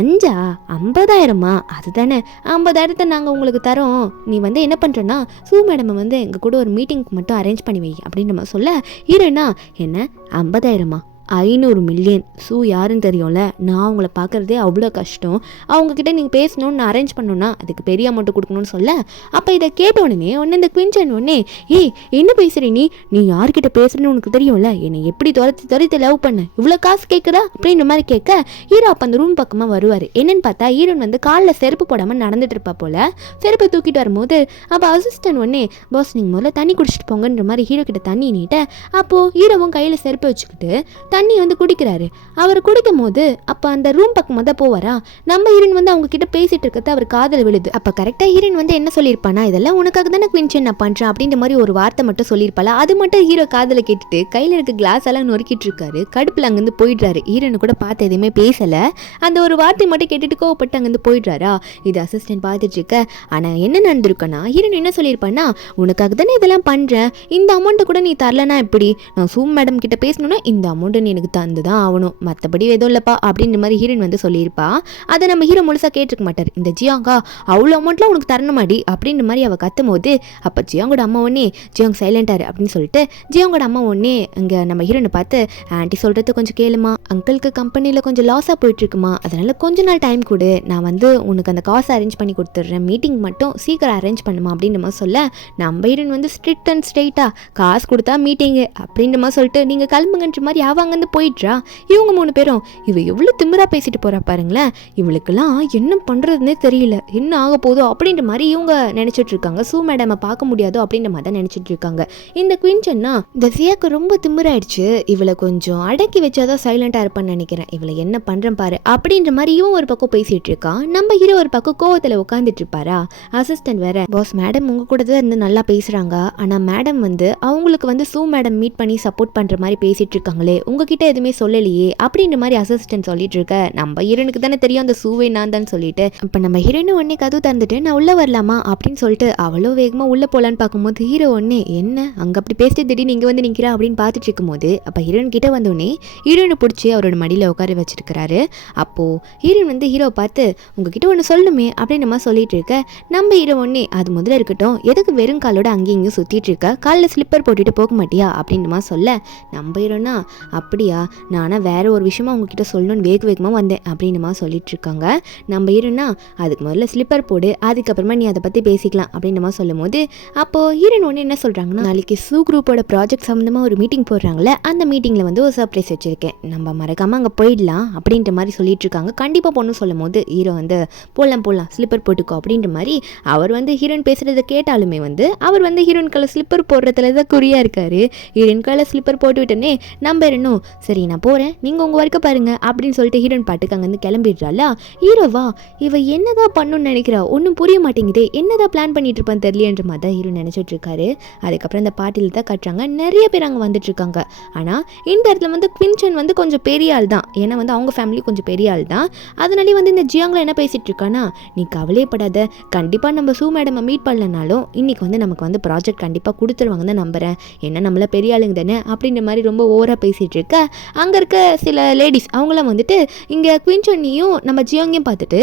5 50,000 அதுதானே, 50,000 நாங்கள் உங்களுக்கு தரோம், நீ வந்து என்ன பண்ணுறேன்னா சூ மேடம் வந்து எங்கள் கூட ஒரு மீட்டிங்க்கு மட்டும் அரேஞ்ச் பண்ணி வை அப்படின்னு நம்ம சொல்ல. ஹீரோயினா என்ன 50,000 500 மில்லியன், சூ யாருன்னு தெரியும்ல, நான் அவங்கள பார்க்குறதே அவ்வளோ கஷ்டம், அவங்கக்கிட்ட நீங்கள் பேசணும்னு அரேஞ்ச் பண்ணணுன்னா அதுக்கு பெரிய அமௌண்ட்டு கொடுக்கணும்னு சொல்ல. அப்போ இதை கேட்ட உடனே இந்த குவின்சன் உடனே ஏய் என்ன பேசுகிற நீ யார்கிட்ட பேசுகிறேன்னு உனக்கு தெரியும்ல, என்னை எப்படி துரத்தி லவ் பண்ண, இவ்வளோ காசு கேட்குறா அப்படின்ற மாதிரி கேட்க. ஹீரோ அப்போ அந்த ரூம் பக்கமாக வருவார். என்னன்னு பார்த்தா ஹீரோன் வந்து காலில் செருப்பு போடாமல் நடந்துட்டு இருப்பா போல். செருப்பை தூக்கிட்டு வரும்போது அப்போ அசிஸ்டன்ட் உடனே பாஸ் நீங்கள் முதல்ல தண்ணி குடிச்சிட்டு போங்கன்ற மாதிரி ஹீரோ கிட்ட தண்ணி நீட்ட. அப்போது ஹீரோவும் கையில் செருப்பை வச்சுக்கிட்டு தண்ணி வந்து குடிக்கிறாரு. அவர் குடிக்கும் போது அப்போ அந்த ரூம் பக்கமாக தான் போவாரா. நம்ம ஹீரோயின் வந்து அவங்க கிட்ட பேசிட்டு இருக்கிறது அவர் காதல் விழுது. அப்போ கரெக்டாக ஹீரோயின் வந்து என்ன சொல்லியிருப்பானா, இதெல்லாம் உனக்காக தானே குவின்சன் நான் பண்ணுறேன் அப்படின்ற மாதிரி ஒரு வார்த்தை மட்டும் சொல்லியிருப்பாளா. அது மட்டும் ஹீரோ காதலை கேட்டுட்டு கையில் இருக்க கிளாஸ் எல்லாம் நொறுக்கிட்டு இருக்காரு. கடுப்பில் அங்கேருந்து போயிடுறாரு. ஹீரோனு கூட பார்த்து எதுவுமே பேசலை, அந்த ஒரு வார்த்தை மட்டும் கேட்டுட்டு கோவப்பட்டு அங்கேருந்து போயிடுறாரா. இது அசிஸ்டன்ட் பார்த்துட்டு இருக்க. ஆனால் என்ன நடந்திருக்கனா, ஹீரோயின் என்ன சொல்லியிருப்பானா, உனக்காக தானே இதெல்லாம் பண்ணுறேன், இந்த அமௌண்ட்டை கூட நீ தரலனா எப்படி, நான் சூ மேடம் கிட்ட பேசணும்னா இந்த அமௌண்ட்டை நீ எனக்கு தந்து தான் ஆகணும், மற்றபடி எதுவும் இல்லைப்பா அப்படின்ற மாதிரி ஹீரோயின் வந்து சொல்லியிருப்பா. அதை நம்ம ஹீரோ முழுசாக கேட்டிருக்க மாட்டார். இந்த ஜியாங்கா அவ்வளோ அமௌண்ட்லாம் உனக்கு தரணுமாடி அப்படின்ற மாதிரி அவள் கத்தும் போது அப்போ ஜியாங்கோட அம்மா ஒன்னே ஜியாங் சைலண்டாரு அப்படின்னு சொல்லிட்டு ஜியாங்கோட அம்மா ஒன்னே இங்கே நம்ம ஹீரோனை பார்த்து ஆன்ட்டி சொல்கிறது கொஞ்சம் கேளுமா, அங்கிளுக்கு கம்பெனியில் கொஞ்சம் லாஸாக போயிட்டுருக்குமா, அதனால் கொஞ்ச நாள் டைம் கொடு, நான் வந்து உனக்கு அந்த காசை அரேஞ்ச் பண்ணி கொடுத்துட்றேன், மீட்டிங் மட்டும் சீக்கிரம் அரேஞ்ச் பண்ணுமா அப்படின்ற மாதிரி சொல்ல. நம்ம ஹீரோயின் வந்து ஸ்ட்ரிக்ட் அண்ட் ஸ்ட்ரெயிட்டாக காசு கொடுத்தா மீட்டிங்கு அப்படின்ற மாதிரி சொல்லிட்டு நீங்கள் கிளம்புங்கன்ற மாதிரி அவங்க அங்கேருந்து போயிட்றா. இவங்க 3 பேரும் இவ எவ்வளோ திமிரா பேசிட்டு போறா பாருங்களேன், இவளுக்கெல்லாம் என்ன பண்ணுறதுனே தெரியல, என்ன ஆக போதோ அப்படின்ற மாதிரி இவங்க நினச்சிட்டு இருக்காங்க. சூ மேடமை பார்க்க முடியாதோ அப்படின்ற மாதிரி தான் நினச்சிட்டு இருக்காங்க. இந்த குவின்சன்னா இந்த சியாக்கு ரொம்ப திமிராயிடுச்சு, இவளை கொஞ்சம் அடக்கி வச்சாதான் சைலண்டாக இருப்பான்னு நினைக்கிறேன், இவளை என்ன பண்ணுறேன் பாரு அப்படின்ற மாதிரி இவன் ஒரு பக்கம் பேசிட்டு இருக்கான். நம்ம ஹீரோ ஒரு பக்கம் கோவத்தில் உட்காந்துட்டு இருப்பாரா. அசிஸ்டன்ட் வேற, பாஸ் மேடம் உங்க கூட தான் இருந்து நல்லா பேசுறாங்க, ஆனால் மேடம் வந்து அவங்களுக்கு வந்து சூ மேடம் மீட் பண்ணி சப்போர்ட் பண்ணுற மாதிரி பேசிட்டு இருக்காங்களே, உங்ககிட்ட எதுவுமே சொல்லலையே அப்படின்ற மாதிரி அசிஸ்டன்ட் சொல்லிட்டு இருக்க. நம்ம ஹீரோனுக்கு தானே தெரியும் அந்த சூவே நான் தான் சொல்லிட்டு, இப்போ நம்ம ஹீரோனு உடனே கதவு திறந்துட்டு நான் உள்ள வரலாமா அப்படின்னு சொல்லிட்டு அவ்வளோ வேகமாக உள்ள போலான்னு பார்க்கும்போது ஹீரோ ஒன்னே என்ன அங்கே அப்படி பேசிட்டு திடீர்னு இங்கே வந்து நிற்கிறா அப்படின்னு பார்த்துட்டு இருக்கும்போது அப்போ ஹீரோன் கிட்ட வந்தோடனே ஹீரோனை பிடிச்சி அவரோட மடியில் உட்கார வச்சிருக்கிறாரு. அப்போது ஹீரோன் வந்து ஹீரோவை பார்த்து உங்ககிட்ட ஒன்று சொல்லணுமே அப்படின்னு நம்ம சொல்லிட்டு இருக்க. நம்ம ஹீரோ ஒன்னே அது முதல்ல இருக்கட்டும், எதுக்கு வெறும் காலோட அங்கேயும் இங்கேயும் சுற்றிட்டு இருக்க, காலில் ஸ்லிப்பர் போட்டுட்டு போக மாட்டியா அப்படின்னுமா சொல்ல. நம்ம ஹீரோனா அப்படியா, நானா வேற ஒரு விஷயமா உங்ககிட்ட சொல்லணும்னு வேகமாக வந்தேன் அப்படின்னுமா சொல்லிட்டு இருக்காங்க. நம்ம ஹீரோனா அதுக்கு முதல்ல ஸ்லிப்பர் போடு, அதுக்கப்புறமா நீ அதை பற்றி பேசிக்கலாம் அப்படின்னுமா சொல்லும் போது அப்போது ஹீரோன் ஒன்று என்ன சொல்கிறாங்கன்னா, நாளைக்கு சூ குரூப்போட ப்ராஜெக்ட் சம்மந்தமாக ஒரு மீட்டிங் போடுறாங்களே, அந்த மீட்டிங்கில் வந்து ஒரு சர்ப்ரைஸ் வச்சுருக்கேன், நம்ம மறக்காமல் அங்கே போயிடலாம் அப்படின்ற மாதிரி சொல்லிட்டு இருக்காங்க. கண்டிப்பாக பொண்ணு சொல்லும் போது ஹீரோ வந்து போடலாம் ஸ்லிப்பர் போட்டுக்கோ அப்படின்ற மாதிரி அவர் வந்து ஹீரோயின் பேசுகிறத கேட்டாலுமே வந்து அவர் வந்து ஹீரோயின் கால ஸ்லிப்பர் போடுறதுல தான் குறியாக இருக்காரு. ஹீரோயின் கால ஸ்லிப்பர் போட்டு விட்டனே நம்ம இன்னும் சரி நான் போகிறேன் நீங்கள் உங்கள் வரைக்கும் பாருங்க அப்படின்னு சொல்லிட்டு ஹீரோயின் பாட்டுக்கு அங்கேருந்து கிளம்பிடுறாளா. ஹீரோவா இவ என்னதான் பண்ணணும்னு நினைக்கிறா, ஒன்றும் புரிய மாட்டேங்குதே, என்னதான் பிளான் பண்ணிட்டு இருப்பான்னு தெரியலன்ற மாதிரி தான் ஹீரோ நினச்சிட்டு இருக்காரு. அதுக்கப்புறம் இந்த பாட்டில் தான் கட்டுறாங்க, நிறைய பேர் அங்கே வந்துட்டு இருக்காங்க. ஆனால் இந்த இடத்துல வந்து குவின்சன் வந்து கொஞ்சம் பெரிய ஆள் தான், ஏன்னா வந்து அவங்க ஃபேமிலி கொஞ்சம் பெரிய ஆள் தான். அதனாலே வந்து இந்த ஜியாங்கில் என்ன பேசிட்டு இருக்கானா, நீ கவலையப்படாத, கண்டிப்பாக நம்ம சூ மேடமை மீட் பண்ணலனாலும் இன்னைக்கு வந்து நமக்கு வந்து ப்ராஜெக்ட் கண்டிப்பாக கொடுத்துருவாங்க தான் நம்புறேன், என்ன நம்மள பெரிய ஆளுங்க தானே அப்படின்ற மாதிரி ரொம்ப ஓவராக பேசிகிட்டு இருக்க. அங்கே இருக்க சில லேடிஸ் அவங்களாம் வந்துட்டு இங்கே குவின்சன்னையும் நம்ம ஜியாங்கையும் பார்த்துட்டு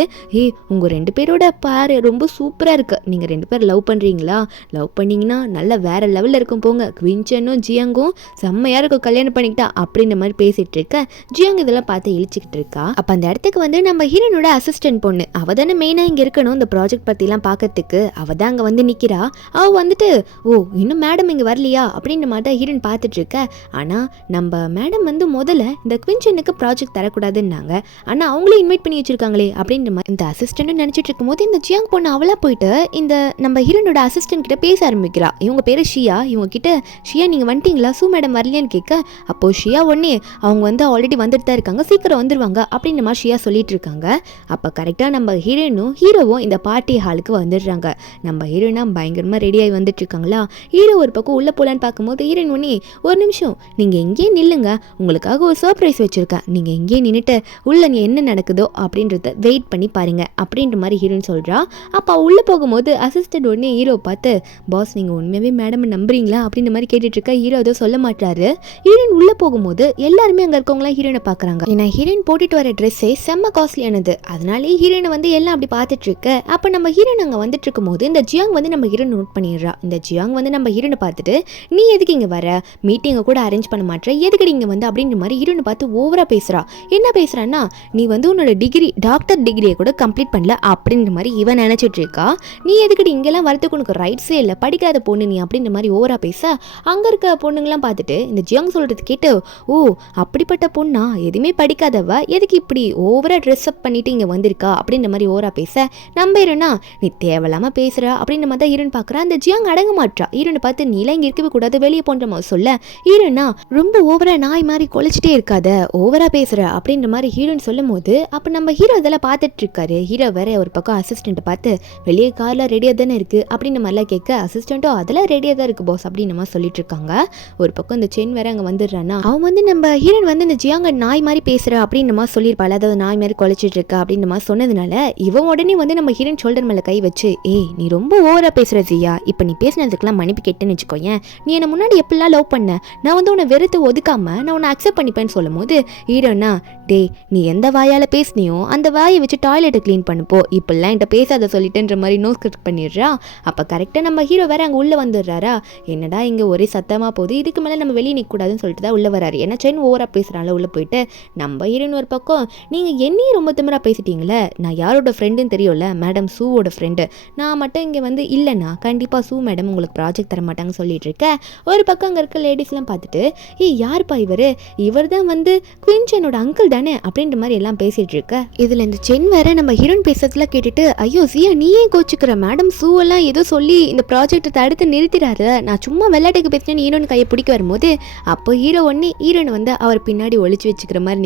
உங்கள் 2 பேரோட பாரு ரொம்ப சூப்பராக இருக்குது, நீங்கள் 2 பேர் லவ் பண்ணுறீங்களா, லவ் பண்ணிங்கன்னா நல்லா வேறு லெவலில் இருக்கும் போங்க, குவின்சனும் ஜியாங்கும் செம்மையாக இருக்கும் கல்யாணம் பண்ணிக்கிட்டா அப்படின்ற மாதிரி பேசிகிட்டு இருக்க. ஜியாங் இதெல்லாம் பார்த்து இழிச்சிக்கிட்டு இருக்கா. அப்போ அந்த இடத்துக்கு வந்து நம்ம ஹீரோனோட அசிஸ்டன்ட் பொண்ணு, அவள் தானே மெயினாக இங்கே இருக்கணும் இந்த ப்ராஜெக்ட் பற்றிலாம் பார்க்கறதுக்கு, அவள் தான் அங்கே வந்து நிற்கிறா. அவள் வந்துட்டு இன்னும் மேடம் இங்கே வரலையா அப்படின்ற மாதிரி தான் ஹீரோன் பார்த்துட்டு இருக்க. ஆனால் நம்ம மேடம் வந்து முதல்ல இந்த குவின்சனுக்கு ப்ராஜெக்ட் தரக்கூடாதுன்னாங்க, ஆனால் அவங்களே இன்வைட் பண்ணி வச்சிருக்காங்களே அப்படின்ற மாதிரி இந்த அசிஸ்டன்ட் நினச்சிட்டு இருக்கும்போது இந்த ஜியாங் பொண்ணு அவளா போயிட்டு இந்த நம்ம ஹீரோனோட அசிஸ்டன்ட் கிட்ட பேச ஆரம்பிக்கிறா. இவங்க பேர் ஷியா. இவங்க கிட்ட ஷியா நீங்கள் வந்துட்டீங்களா, சூ மேடம் வரலையான்னு கேட்க. அப்போது ஷியா ஒன்னே அவங்க வந்து ஆல்ரெடி வந்துட்டு தான் இருக்காங்க, சீக்கிரம் வந்துடுவாங்க அப்படின்ற மாதிரி ஷியா சொல்லிட்டு இருக்காங்க. அப்போ கரெக்டாக நம்ம ஹீரோனும் ஹீரோவும் இந்த பார்ட்டி ஹாலுக்கு வந்துடுறாங்க. நம்ம ஹீரோனா பயங்கரமாக ரெடியாகி வந்துட்டு இருக்காங்களா. ஹீரோ ஒரு பக்கம் உள்ளே போகலான்னு பார்க்கும்போது ஹீரோயின் ஒன்னே ஒரு நிமிஷம் நீங்கள் எங்கேயே நில்லுங்க, உங்களுக்காக ஒரு சர்ப்ரைஸ் வச்சுருக்கேன், நீங்கள் எங்கேயே நின்றுட்டு உள்ள நீ என்ன நடக்குதோ அப்படின்றத வெயிட் பண்ணி பாருங்க அப்படின்ற மாதிரி ஹீரோயின் சொல்கிறா. அப்போ உள்ளே போகும்போது அசிஸ்டன்ட் உடனே ஹீரோ பார்த்து பாஸ் நீங்கள் உண்மையாகவே மேடம் நம்புறீங்களா அப்படின்ற மாதிரி கேட்டுட்ருக்கா. ஹீரோ ஏதோ சொல்ல மாட்டாரு. ஹீரோயின் உள்ளே போகும்போது எல்லாருமே அங்கே இருக்கவங்களாம் ஹீரோனை பார்க்குறாங்க. ஏன்னா ஹீரோயின் போட்டுட்டு வர ட்ரெஸ்ஸே செம்ம காஸ்ட்லியானது, அதனாலே ஹீரோனை வந்து எல்லாம் அப்படி பார்த்துட்டு இருக்க. அப்போ நம்ம ஹீரோன் அங்கே வந்துட்டு இருக்கும்போது இந்த ஜியாங் வந்து நம்ம ஹீரோன் நோட் பண்ணிடுறா. இந்த ஜியாங் வந்து நம்ம ஹீரோனை பார்த்துட்டு நீ எதுக்கு இங்கே வர, மீட்டிங்கை கூட அரேஞ்ச் பண்ண மாட்டேற, எதுக்கு இங்கே வந்து அப்படின்ற மாதிரி ஹீரோனை பார்த்து ஓவராக பேசுகிறா. என்ன பேசுகிறான்னா, நீ வந்து உன்னோட டாக்டர் டிகிரியை கூட கம்ப்ளீட் பண்ணல அப்படின்ற மாதிரி இவன் நினச்சிட்டு இருக்கா. நீ எதுக்கடி இங்கெல்லாம் வரதுக்கு உனக்கு ரைட்ஸே இல்லை, படிக்காத பொண்ணு நீ அப்படின்ற மாதிரி ஓவராக பேச அங்கே இருக்க பொண்ணுங்களாம் பார்த்துட்டு இந்த ஜியாங் சொல்கிறது கேட்டு அப்படிப்பட்ட பொண்ணா, எதுவுமே படிக்காதவ எதுக்கு இப்படி ஓவராக ட்ரெஸ் அப் பண்ணிட்டு இங்கே வந்திருக்கா அப்படின்ற மாதிரி ஓவராக பேச நம்ம ஹீரோனா நீ தேவையில்லாமல் பேசுகிற அப்படின்ற மாதிரி தான் ஹீரோன் பார்க்குறா. அந்த ஜியாங் அடங்க மாட்டா. ஹீரோனை பார்த்து நீலாம் இங்கே இருக்கவே கூடாது, வெளியே போன்ற மாதிரி சொல்ல ஹீரோனா ரொம்ப ஓவராக நாய் மாதிரி கொலைச்சிட்டே இருக்காத, ஓவராக பேசுகிற அப்படின்ற மாதிரி ஹீரோயின் சொல்லும் போது அப்போ நம்ம ஹீரோ இதெல்லாம் பார்த்துட்டு இருக்காரு. ஹீரோ வேற ஒரு பக்கம் அசிஸ்டண்ட்டை பார்த்து வெளியே காரில் ரெடியாக தானே இருக்குது அப்படின்ற மாதிரிலாம் கேட்க அசிஸ்டண்ட்டோ அதெல்லாம் ரெடியாக தான் இருக்குது பாஸ் அப்படின்னு மாதிரி சொல்லிட்டு இருக்காங்க. ஒரு பக்கம் இந்த செயின் வேற அங்கே வந்துடுறான்னா அவன் வந்து நம்ம ஹீரோயின் வந்து இந்த ஜியாங்க நாய் மாதிரி பேசுகிற அப்படின்ற மாதிரி சொல்லியிருப்பாள், அதாவது நாய் மாதிரி கொலைச்சிட்டு இருக்க அப்படின்ற மாதிரி சொன்னதுனால இவன் உடனே வந்து நம்ம ஹீரோயின் ஷோல்டர் மேலே கை வச்சு நீ ரொம்ப ஓவராக பேசுகிற ஜியா, இப்போ நீ பேசினதுக்கெல்லாம் மன்னிப்பு கேட்டேன்னு வச்சுக்கோயேன், நீ என்னை முன்னாடி எப்படிலாம் லவ் பண்ண, நான் வந்து உன்னை வெறுத்து ஒதுக்காம நான் உன்னை அக்செப்ட் பண்ணிப்பேன்னு சொல்லும் போது ஹீரோனா நீ எந்த வாயால் பேசினியோ அந்த வாயை வச்சு டாய்லெட்டை க்ளீன் பண்ணுப்போ, இப்பெல்லாம் என்கிட்ட பேசாத சொல்லிட்டேன்ற மாதிரி நோஸ் கட் பண்ணிடுறா. அப்போ கரெக்டாக நம்ம ஹீரோ வேற அங்கே உள்ளே வந்துடுறாரா. என்னடா இங்கே ஒரே சத்தமாக போகுது, இதுக்கு மேலே நம்ம வெளியே நிற்கக்கூடாதுன்னு சொல்லிட்டு தான் உள்ளே வராரு. ஏன்னா செயின் ஓவராக பேசுகிறாங்கள உள்ளே போயிட்டு நம்ம ஹீரோயின் ஒரு பக்கம் நீங்கள் என்னையும் ரொம்ப திமிராக பேசிட்டீங்களே, நான் யாரோட ஃப்ரெண்டுன்னு தெரியும்ல, மேடம் சூவோட ஃப்ரெண்டு, நான் மட்டும் இங்கே வந்து இல்லைண்ணா கண்டிப்பாக சூ மேடம் உங்களுக்கு ப்ராஜெக்ட் தர மாட்டாங்கன்னு சொல்லிட்டு இருக்கேன். ஒரு பக்கம் அங்கே இருக்க லேடிஸ்லாம் பார்த்துட்டு யாருப்பா இவர், இருக்காரு, இவர் தான் வந்து குயின்சனோட அங்கிள் தானே அப்படின்ற மாதிரி எல்லாம் பேசிட்டு இருக்க. இதுல இந்த சென் வேற நம்ம ஹீரோயின் பேசுறதுல கேட்டுட்டு, ஐயோ சியா நீ ஏன் கோச்சுக்கிற, மேடம் சூ எல்லாம் ஏதோ சொல்லி இந்த ப்ராஜெக்டை தடுத்து நிறுத்திடாரு, நான் சும்மா விளையாட்டுக்கு பேசினேன்னு ஹீரோயின் கையை பிடிக்க வரும்போது அப்போ ஹீரோ ஒன்னே ஹீரோயின் வந்து அவர் பின்னாடி ஒளிச்சு வச்சுக்கிற மாதிரி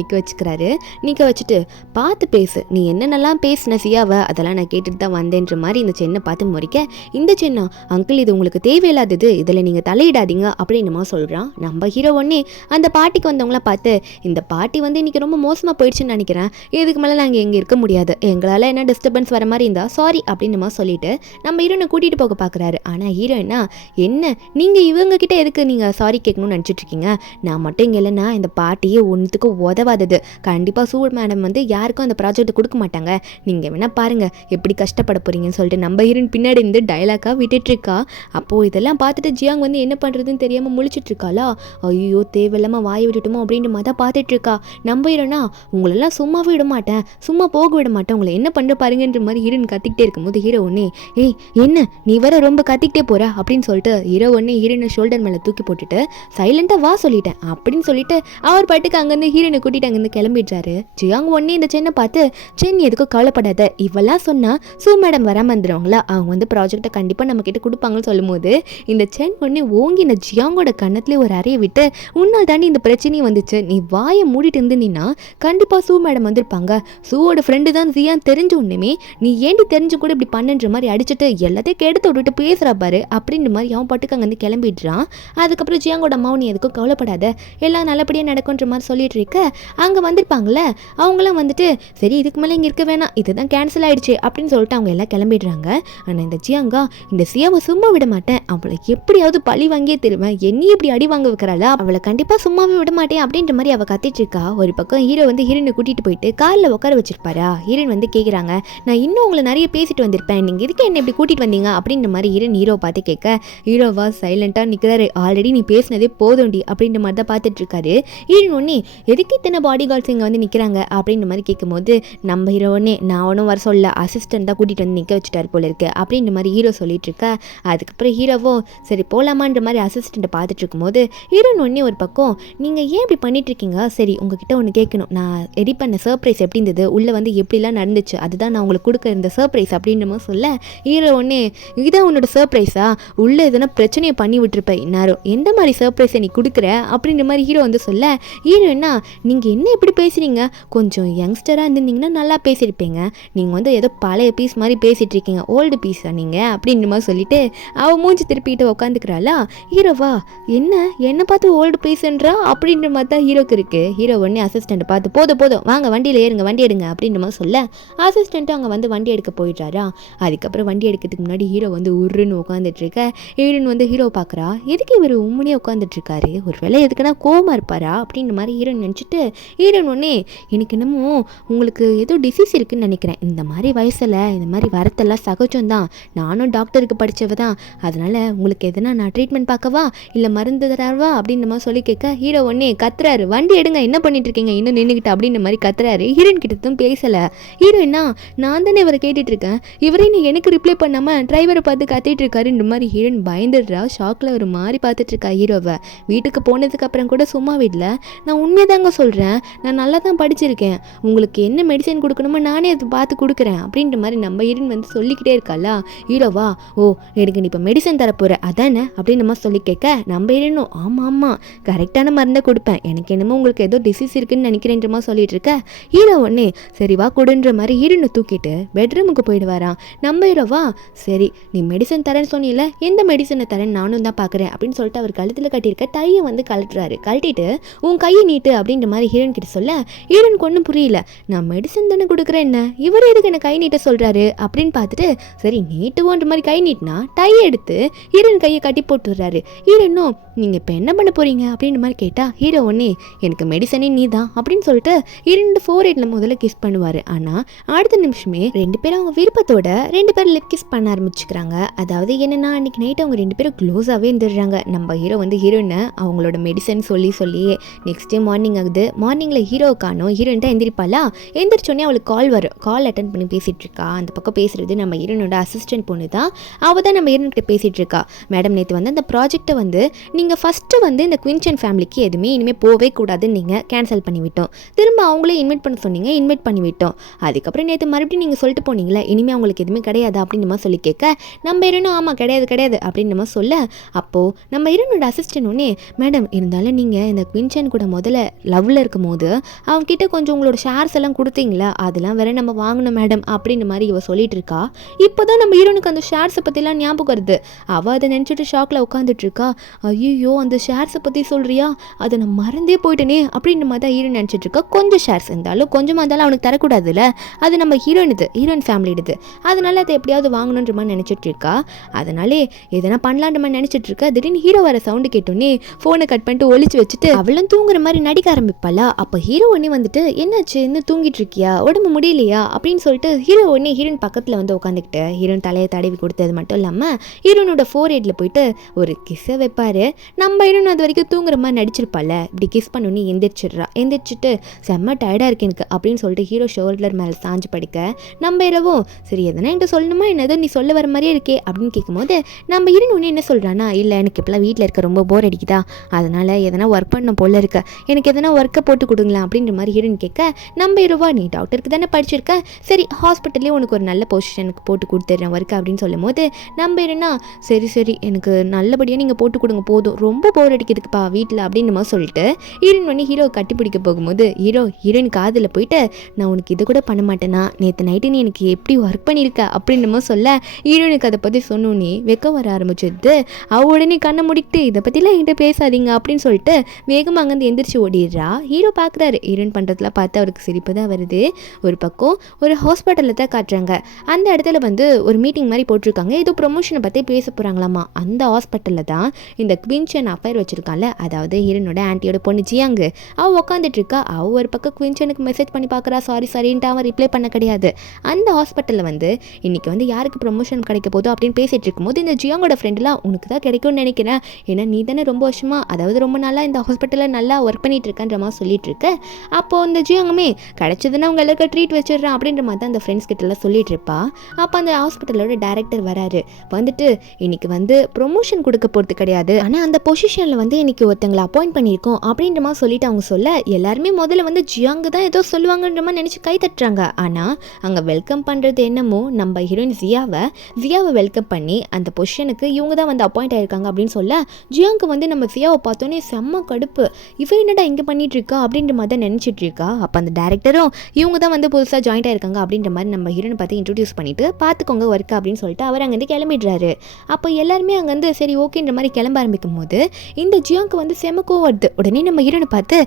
நிக்க வச்சுட்டு, பார்த்து பேசு, நீ என்னென்னலாம் பேசின சியாவை அதெல்லாம் நான் கேட்டுட்டு தான் வந்தேன்ற மாதிரி இந்த சென்னை பார்த்து முறைக்க, இந்த சென்னா அங்கிள் இது உங்களுக்கு தேவையில்லாதது, இதில் நீங்கள் தலையிடாதீங்க அப்படின்னுமா சொல்கிறான். நம்ம ஹீரோ ஒன்னே அந்த பாட்டிக்கு வந்தவங்களாம் பார்த்து, இந்த பாட்டி வந்து இன்னைக்கு ரொம்ப மோசமாக போயிடுச்சுன்னு நினைக்கிறேன், இதுக்கு மேலே நாங்கள் எங்கே இருக்க முடியாது, எங்களால் என்ன டிஸ்டர்பன்ஸ் வர மாதிரி இருந்தால் சாரி அப்படின்னுமா சொல்லிட்டு நம்ம ஹீரோனை கூட்டிகிட்டு போக பார்க்குறாரு. ஆனால் ஹீரோயினா, என்ன நீங்கள் இவங்க கிட்ட எதுக்கு நீங்கள் சாரி கேட்கணும்னு நினச்சிட்டு இருக்கீங்க, நான் மட்டும் இங்கே இல்லைன்னா இந்த பாட்டியே ஒன்றுத்துக்கு உதவாதது, கண்டிப்பாக சூழ் மேடம் வந்து யாருக்கும் அந்த ப்ராஜெக்ட் கொடுக்க மாட்டாங்க, நீங்கள் வேணா பாருங்க எப்படி கஷ்டப்பட போறீங்கன்னு சொல்லிட்டு நம்ம ஹீரோயின் பின்னாடி இருந்து டைலாக்காக விட்டுட்டு இருக்கா. அப்போது இதெல்லாம் பார்த்துட்டு ஜியாங் வந்து என்ன பண்ணுறதுன்னு தெரியாமல் முழிச்சிட்டு இருக்காளா. ஐயோ தேவையில்லாமல் வாயை விட்டுட்டோமோ அப்படின்ற மாதிரி தான் பார்த்துட்டு இருக்கா. நம்ம ஹீரோனா, உங்களெல்லாம் சும்மாவே விட மாட்டேன், சும்மா போக விட மாட்டேன், உங்களை என்ன பண்ணுற பாருங்கன்ற மாதிரி ஹீரோயின் கத்திக்கிட்டே இருக்கும்போது ஹீரோ ஒன்னே, ஏய் என்ன நீ வர ரொம்ப கத்திக்கிட்டே போற அப்படின்னு சொல்லிட்டு ஹீரோ ஒன்னே ஹீரோனை ஷோல்டர் மேலே தூக்கி போட்டுட்டு சைலண்டாக வா சொல்லிட்டேன் அப்படின்னு சொல்லிட்டு அவர் பாட்டுக்கு அங்கேருந்து ஹீரோனை கூட்டிட்டு அங்கேருந்து கிளம்பிடுறாரு. ஜியாங் ஒன்னே இந்த சென்னை பார்த்து, சென் எதுக்கும் கவலைப்படாத, இவெல்லாம் சொன்னால் சூ மேடம் வராமல் வந்துடுவாங்களா, அவங்க வந்து ப்ராஜெக்டை கண்டிப்பாக நம்ம கிட்ட கொடுப்பாங்கன்னு சொல்லும்போது இந்த சென் ஒன்னே ஓங்கி இந்த ஜியாங்கோட கன்னத்துலேயே ஒரு அறையை விட்டு, உன்னால் தாண்டி இந்த பிரச்சனையும் வந்துச்சு, நீ வாயை மூடிட்டு இருந்தீங்கன்னா கண்டிப்பாக சூ மேடம் வந்திருப்பாங்க, சூவோட ஃப்ரெண்டு தான் ஜியான் தெரிஞ்ச ஒன்றுமே நீ ஏண்டி தெரிஞ்சு கூட இப்படி பண்ணுன்ற மாதிரி அடிச்சுட்டு எல்லாத்தையும் கெடுத்து விட்டுட்டு பேசுகிறா பாரு அப்படின்ற மாதிரி அவன் பாட்டுக்கு அங்கேருந்து கிளம்பிடுறான். அதுக்கப்புறம் ஜியாங்கோட அம்மாவும் நீ எதுக்கும் கவலைப்படாத, எல்லாம் நல்லபடியாக நடக்கும்ன்ற மாதிரி சொல்லிட்டு இருக்க. அங்கே வந்திருப்பாங்களே அவங்களாம் வந்துட்டு, சரி இதுக்கு மேலே இங்கே இருக்க வேணாம், இதுதான் கேன்சல் ஆகிடுச்சு அப்படின்னு சொல்லிட்டு அவங்க எல்லாம் கிளம்பிடுறாங்க. ஆனால் இந்த ஜியாங்கா, இந்த சியாவை சும்மா விட மாட்டேன், அவளை எப்படியாவது பழி வாங்கியே தருவேன், என்னையும் இப்படி அடி வாங்க வைக்கிறாளா, அவளை கண்டிப்பாக சும்மாவே விட மாட்டேன் அப்படின்ற மாதிரி அவள் கத்திட்டு இருக்கா. ஒரு பக்கம் ஹீரோ வந்து ஹீரோனை கூட்டிகிட்டு போயிட்டு காலில் உட்கார வச்சிருப்பாரா. ஹீரோன் வந்து கேட்குறாங்க, நான் இன்னும் உங்களை நிறைய பேசிட்டு வந்திருப்பேன், நீங்கள் இதுக்கு என்ன இப்படி கூட்டிகிட்டு வந்தீங்க அப்படின்ற மாதிரி ஹீரோ பார்த்து கேட்க, ஹீரோவா சைலண்ட்டாக நிற்கிறாரு. ஆல்ரெடி நீ பேசினதே போதும்டி அப்படின்ற மாதிரி தான் பார்த்துட்டு இருக்காரு. ஹீரோன் ஒன்னே, எதுக்கு இத்தனை பாடி கார்ட்ஸ் இங்கே வந்து நிற்கிறாங்க அப்படின்ற மாதிரி கேட்கும்போது நம்ம ஹீரோ ஒன்னே, நான் ஒன்றும் வர சொல்ல, அசிஸ்டன்ட் தான் கூட்டிகிட்டு வந்து நிற்க வச்சுட்டாரு போல இருக்கு அப்படின்ற மாதிரி ஹீரோ சொல்லிட்டு இருக்க. அதுக்கப்புறம் ஹீரோவோ சரி போகலாமான்ற மாதிரி அசிஸ்டண்ட்டை பார்த்துட்டு இருக்கும்போது ஹீரோன் ஒன்னே ஒரு பக்கம், நீங்கள் ஏன் இப்படி பண்ணிட்டு இருக்கீங்க, சரி உங்ககிட்ட ஒன்று கேட்கணும், நான் ரெடி பண்ண சர்ப்ரைஸ் எப்படி இருந்தது, உள்ளே வந்து எப்படிலாம் நடந்துச்சு, அதுதான் நான் உங்களுக்கு கொடுக்க இருந்த சர்ப்ரைஸ் அப்படின்ற மாதிரி சொல்ல, ஹீரோ ஒன்னே, இதுதான் உன்னோட சர்ப்ரைஸா, உள்ளே எதனா பிரச்சனையை பண்ணி விட்டுருப்பேன் இந்நேரம், எந்த மாதிரி சர்ப்ரைஸை நீ கொடுக்குற அப்படின்ற மாதிரி ஹீரோ வந்து சொல்ல, ஹீரோனா நீங்கள் என்ன இப்படி பேசுகிறீங்க, கொஞ்சம் யங்ஸ்டராக இருந்திருந்தீங்கன்னா நல்லா பேசியிருப்பீங்க, நீங்கள் வந்து ஏதோ பழைய பீஸ் மாதிரி பேசிகிட்டு இருக்கீங்க, ஓல்டு பீஸா நீங்கள் அப்படின்ற மாதிரி சொல்லிட்டு அவள் மூஞ்சி திருப்பிட்டு உட்காந்துக்கிறாளா. ஹீரோவா, என்ன பார்த்து ஓல்டு பீஸ்ன்றா அப்படின்ற மாதிரி தான் ஹீரோக்கு இருக்குது. ஹீரோ ஒன்னே அசிஸ்டண்ட்டை பார்த்து, போதும் வாங்க வண்டியில் ஏறுங்க, வண்டி எடுங்க அப்படின்ற மாதிரி சொல்ல, அசிஸ்டண்ட்டு அங்கே வந்து வண்டி எடுக்க போயிடுறாரா. அதுக்கப்புறம் வண்டி எடுக்கிறதுக்கு முன்னாடி ஹீரோ வந்து உருன்னு உட்காந்துட்டு இருக்க. ஹீரோயின் வந்து ஹீரோ பார்க்குறா, எதுக்கு இவர் உண்மையே உட்காந்துட்டு இருக்காரு, ஒரு வேளை எதுக்குன்னா கோவமாக இருப்பாரா அப்படின்ற மாதிரி ஹீரோயின் நினச்சிட்டு, ஹீரோயின் ஒன்னே, எனக்கு என்னமோ உங்களுக்கு ஏதோ டிசீஸ் இருக்குன்னு நினைக்கிறேன், இந்த மாதிரி வயசில் இந்த மாதிரி வரத்தெல்லாம் சகஜம் தான், நானும் டாக்டருக்கு படித்தவ தான், அதனால் உங்களுக்கு எதனா நான் ட்ரீட்மெண்ட் பார்க்கவா இல்லை மருந்து தரவா அப்படின்ற மாதிரி சொல்லி கேட்க, ஹீரோ ஒன்னே கத்துறாரு, வண்டி எடுங்க என்ன பண்ணிட்டு இருக்கீங்க இன்னும் நின்றுக்கிட்டு அப்படின்ற மாதிரி கத்துறாரு. ஹீரோயின் கிட்டதும் பேசலை. ஹீரோயினா, நான் தானே இவரை கேட்டுட்டு இருக்கேன், இவரே நீ எனக்கு ரிப்ளை பண்ணாமல் டிரைவரை பார்த்து கத்திட்டு இருக்காருன்ற மாதிரி ஹீரோயின் பயந்துடுறா. ஷாக்கில் ஒரு மாதிரி பார்த்துட்டு இருக்கா ஹீரோவை. வீட்டுக்கு போனதுக்கு அப்புறம் கூட சும்மா வீட்டில், நான் உண்மையை தாங்க சொல்கிறேன், நான் நல்லா தான் படிச்சிருக்கேன், உங்களுக்கு என்ன மெடிசன் கொடுக்கணுமோ நானே அதை பார்த்து கொடுக்குறேன் அப்படின்ற மாதிரி நம்ம ஹீரோயின் வந்து சொல்லிக்கிட்டே இருக்காளா. ஹீரோவா, ஓ எனக்கு நீ இப்போ மெடிசன் தரப்போகிற அதானே அப்படின்னு நம்ம சொல்லி கேட்க, நம்ம ஹீரோனும் ஆமாம் கரெக்டான மருந்தை கொடுப்பேன், எனக்கு என்னமோ உங்களுக்கு ஏதோ டிசீஸ் இருக்குன்னு நினைக்கிறேன்ற மாதிரி சொல்லிட்டு இருக்க. ஹீரோ ஒன்னே சரி வா கொடுன்ற மாதிரி ஹீரோனை தூக்கிட்டு பெட்ரூமுக்கு போயிடுவாராம். நம்ம ஹீரோவா, சரி நீ மெடிசன் தரேன்னு சொன்னீல, எந்த மெடிசனை தரேன்னு நானும் தான் பார்க்குறேன் அப்படின்னு சொல்லிட்டு அவர் கழுத்தில் கட்டியிருக்க டையை வந்து கழட்டுறாரு. கழட்டிட்டு உன் கையை நீட்டு அப்படின்ற மாதிரி ஹீரோன் கிட்ட சொல்ல, ஹீரோனுக்கு ஒன்றும் புரியல, நான் மெடிசன் தானே கொடுக்குறேன், என்ன இவர் எதுக்கு என்ன கை நீட்ட சொல்கிறாரு அப்படின்னு பார்த்துட்டு, சரி நீட்டுவோன்ற மாதிரி கை நீட்டினா டையை எடுத்து ஹீரோன் கையை கட்டி போட்டுடுறாரு. ஹீரோனும் நீங்கள் இப்போ என்ன பண்ண போகிறீங்க அப்படின்ற மாதிரி கேட்டால், ஹீரோ ஒன்னே எனக்கு மெடிசனே நீ தான் அப்படின்னு சொல்லிட்டு இரண்டு ஃபோர்ஹெட்டில் முதல்ல கிஸ் பண்ணுவார். ஆனால் அடுத்த நிமிஷமே ரெண்டு பேரும் அவங்க விருப்பத்தோட ரெண்டு பேரும் லிப் கிஸ் பண்ண ஆரம்பிச்சுக்கிறாங்க. அதாவது என்னென்னா அன்றைக்கி நைட் அவங்க ரெண்டு பேரும் க்ளோஸாகவே இருந்துடுறாங்க. நம்ம ஹீரோ வந்து ஹீரோயினை அவங்களோட மெடிசன் சொல்லியே நெக்ஸ்ட் டே மார்னிங் ஆகுது. மார்னிங்கில் ஹீரோ காணோம். ஹீரோயின் தான் எந்திரிப்பாளா. எந்திரிச்சோடனே அவளுக்கு கால் வரும். கால் அட்டன் பண்ணி பேசிகிட்டு இருக்கா. அந்த பக்கம் பேசுகிறது நம்ம ஹீரோனோட அசிஸ்டன்ட் பொண்ணு தான். அவள் தான் நம்ம ஹீரோன்கிட்ட பேசிகிட்டு இருக்கா. மேடம் நேற்று வந்து அந்த ப்ராஜெக்டை வந்து நீங்கள் ஃபஸ்ட்டு வந்து இந்த குயின்சன் ஃபேமிலிக்கு எதுவுமே இனிமேல் போவே கூடாதுன்னு நீங்கள் கேன்சல் பண்ணிவிட்டோம். திரும்ப அவங்களே இன்வைட் பண்ண சொன்னீங்க, இன்வைட் பண்ணிவிட்டோம். அதுக்கப்புறம் நேற்று மறுபடியும் நீங்கள் சொல்லிட்டு போனீங்களே இனிமேல் அவங்களுக்கு எதுவுமே கிடையாது அப்படின்னு நம்ம சொல்லி கேட்க நம்ம ஹீரோனும் ஆமாம் கிடையாது கிடையாது அப்படின்னு நம்ம சொல்ல அப்போது நம்ம ஹீரோனோட அசிஸ்டன்ட் ஒன்னே மேடம் இருந்தாலும் நீங்கள் இந்த குவின்சன் கூட முதல்ல லவ்வில் இருக்கும் போது அவங்க கிட்ட கொஞ்சம் உங்களோட ஷேர்ஸ் எல்லாம் கொடுத்தீங்களா அதெல்லாம் வேற நம்ம வாங்கணும் மேடம் அப்படின்ற மாதிரி இவ சொல்லிட்டு இருக்கா. இப்போதான் நம்ம ஹீரோனுக்கு அந்த ஷேர்ஸை பற்றிலாம் ஞாபகம் வருது. அவள் அதை நினச்சிட்டு ஷாக்கில் உட்காந்துட்டு இருக்கா. ஐயோ அந்த ஷேர்ஸை பற்றி சொல்கிறியா, அதை நான் மறந்தே போயிட்டேனே அப்படின்ற மாதிரி தான் ஹீரோயின் நினச்சிட்டு இருக்கா. கொஞ்சம் ஷேர்ஸ் இருந்தாலும் கொஞ்சமாக இருந்தாலும் அவனுக்கு தரக்கூடாதுல்ல, அது நம்ம ஹீரோயின் ஃபேமிலிடுது, அதனால அதை எப்படியாவது வாங்கணுன்ற மாதிரி நினச்சிட்டு இருக்கா. அதனாலே எதனா பண்ணலான்ற மாதிரி நினச்சிட்டு இருக்கா. திடீர்னு ஹீரோ வர சவுண்டு கேட்டோன்னே ஃபோனை கட் பண்ணிட்டு ஒழிச்சு வச்சுட்டு அவளும் தூங்குற மாதிரி நடிக்க ஆரம்பிப்பாளா. அப்போ ஹீரோ ஒன்னே வந்துட்டு என்னாச்சு இன்னும் தூங்கிட்டு இருக்கியா, உடம்பு முடியலையா அப்படின்னு சொல்லிட்டு ஹீரோ ஒன்னே ஹீரோயின் பக்கத்தில் வந்து உட்காந்துக்கிட்டு ஹீரோயின் தலையை தடவி கொடுத்தது மட்டும் இல்லாமல் ஹீரோனோட ஃபோர்ஹெட்ல போயிட்டு ஒரு கிஸ்ஸை வைப்பாரு. நம்ம ஹீரோன் அது வரைக்கும் தூங்குற மாதிரி நடிச்சிருப்பாள். இப்படி கிஸ் பண்ணோன்னே எந்திரிச்சிட்டு செம்ம டயர்டாக இருக்கு எனக்கு அப்படின்னு சொல்லிட்டு ஹீரோ ஷோல்டர் மேலே சாஞ்சு படுக்க நம்ம ஹீரோவும் சரி எதனா என்கிட்ட சொல்லணுமா என்னதோ நீ சொல்ல வர மாதிரியே இருக்கே அப்படின்னு கேட்கும்போது நம்ம ஹீரோன் ஒன்று என்ன சொல்கிறான்னா இல்லை எனக்கு இப்போலாம் வீட்டில் இருக்க ரொம்ப போர் அடிக்குதா, அதனால் எதனா ஒர்க் பண்ண போல இருக்க, எனக்கு எதனா ஒர்க்கை போட்டு கொடுங்களா அப்படின்ற மாதிரி ஹீரோயின் கேட்க நம்ம ஹீரோவா நீ டாக்டருக்கு தானே படிச்சிருக்க, சரி ஹாஸ்பிட்டல்லே உனக்கு ஒரு நல்ல பொசிஷனுக்கு போட்டு கொடுத்துட்றேன் ஒர்க்கு அப்படின்னு சொல்லும் போது நம்ம ஹீரோனா சரி எனக்கு நல்லபடியாக நீங்கள் போட்டு கொடுங்க போதும் ரொம்ப போர் அடிக்கிறதுக்குப்பா வீட்டில் அப்படின்னு மாதிரி சொல்லிட்டு ஹீரோயின் பண்ணி ஹீரோ கட்டி பிடிக்க போகும்போது ஹீரோயின் காதில் போயிட்டு நான் உனக்கு இது கூட பண்ண மாட்டேனா, நேற்று நைட்டு நீ எனக்கு எப்படி ஒர்க் பண்ணியிருக்க அப்படின்னு சொல்ல ஹீரோயினுக்கு அதை பற்றி சொன்னோன்னே வெக்க வர ஆரம்பிச்சிடுது. அவ உடனே கண்ணை முடிக்கிட்டு இதை பற்றிலாம் என்கிட்ட பேசாதீங்க அப்படின்னு சொல்லிட்டு வேகமாக அங்கேருந்து எந்திரிச்சு ஓடிடுறா. ஹீரோ பார்க்குறாரு, ஹீரோயின் பண்ணுறதுலாம் பார்த்து அவருக்கு சிரிப்பு தான் வருது. ஒரு பக்கம் ஒரு ஹாஸ்பிட்டலில் தான் காட்டுறாங்க. அந்த இடத்துல வந்து ஒரு மீட்டிங் மாதிரி போட்டிருக்காங்க, ஏதோ ப்ரொமோஷனை பற்றி பேச போகிறாங்களாமா. அந்த ஹாஸ்பிட்டலில் தான் இந்த குவின்சன் அஃபேர் வச்சுருக்கான்ல, அதாவது ஹீரோனோட ஆன்ட்டியோட பொண்ணு ஜியாங்கு அவள் உட்காந்துட்டு இருக்கா. அவள் ஒரு பக்கம் குவின்சனுக்கு மெசேஜ் பண்ணி பார்க்குறா, சாரின்ட்டு அவன் ரிப்ளை பண்ண கிடையாது. அந்த ஹாஸ்பிட்டலில் வந்து இன்னைக்கு வந்து யாருக்கு ப்ரொமோஷன் கிடைக்க போதோ அப்படின்னு பேசிகிட்டு இருக்கும்போது இந்த ஜியாங்கோட ஃப்ரெண்டுலாம் உனக்கு தான் கிடைக்கும்னு நினைக்கிறேன், ஏன்னா நீ தானே ரொம்ப வருஷமாக அதாவது ரொம்ப நாளாக இந்த ஹாஸ்பிட்டலில் நல்லா ஒர்க் பண்ணிட்டு இருக்கன்ற மாதிரி சொல்லிட்டு இருக்க. அப்போது இந்த ஜியாங்குமே கிடைச்சதுன்னா அவங்க எல்லாருக்கும் ட்ரீட் வச்சிடுறேன் அப்படின்ற மாதிரி தான் அந்த ஃப்ரெண்ட்ஸ் கிட்டலாம் சொல்லிட்டு இருப்பா. அப்போ அந்த ஹாஸ்பிட்டலோட டைரக்டர் வராரு. வந்துட்டு இன்னைக்கு வந்து ப்ரொமோஷன் கொடுக்க போகிறது கிடையாது, ஆனால் அந்த பொசிஷனில் வந்து இன்னைக்கு ஒருத்தங்களை அப்பாயிண்ட் பண்ணியிருக்கோம் அப்படின்ற மாதிரி சொல்லிட்டு அவங்க சொல்ல எல்லாருமே முதல்ல வந்து ஜியாங்கு தான் ஏதோ சொல்லுவாங்கன்ற மாதிரி நினச்சி கை தட்டுறாங்க. ஆனால் அங்கே வெல்கம் பண்ணுறது என்னமோ நம்ம ஹீரோயின் ஜியாவை வெல்கம் பண்ணி அந்த பொசிஷனுக்கு இவங்க தான் வந்து அப்பாயிண்ட் ஆயிருக்காங்க அப்படின்னு சொல்ல ஜியாங்கு வந்து நம்ம ஜியாவை பார்த்தோன்னே செம்ம கடுப்பு, இவ என்னடா இங்கே பண்ணிட்டு இருக்கா அப்படின்ற மாதிரி தான் நினச்சிட்டு இருக்கா. அப்போ அந்த டேரக்டரும் இவங்க தான் வந்து புதுசாக ஜாயின்ட் ஆயிருக்காங்க அப்படின்ற மாதிரி நம்ம ஹீரோனை பார்த்து இன்ட்ரடியூஸ் பண்ணிட்டு பார்த்துக்கோங்க ஒர்க் அப்படின்னு சொல்லிட்டு அவர் அங்கேருந்து கிளம்பிடுறாரு. அப்போ எல்லாருமே அங்கேருந்து சரி ஓகேன்ற மாதிரி கிளம்ப ஆரம்பிக்கும் போது இந்த ஜியாங்கு வந்து செமக்கோ வருது. உடனே நம்ம ஹீரோனை பார்த்து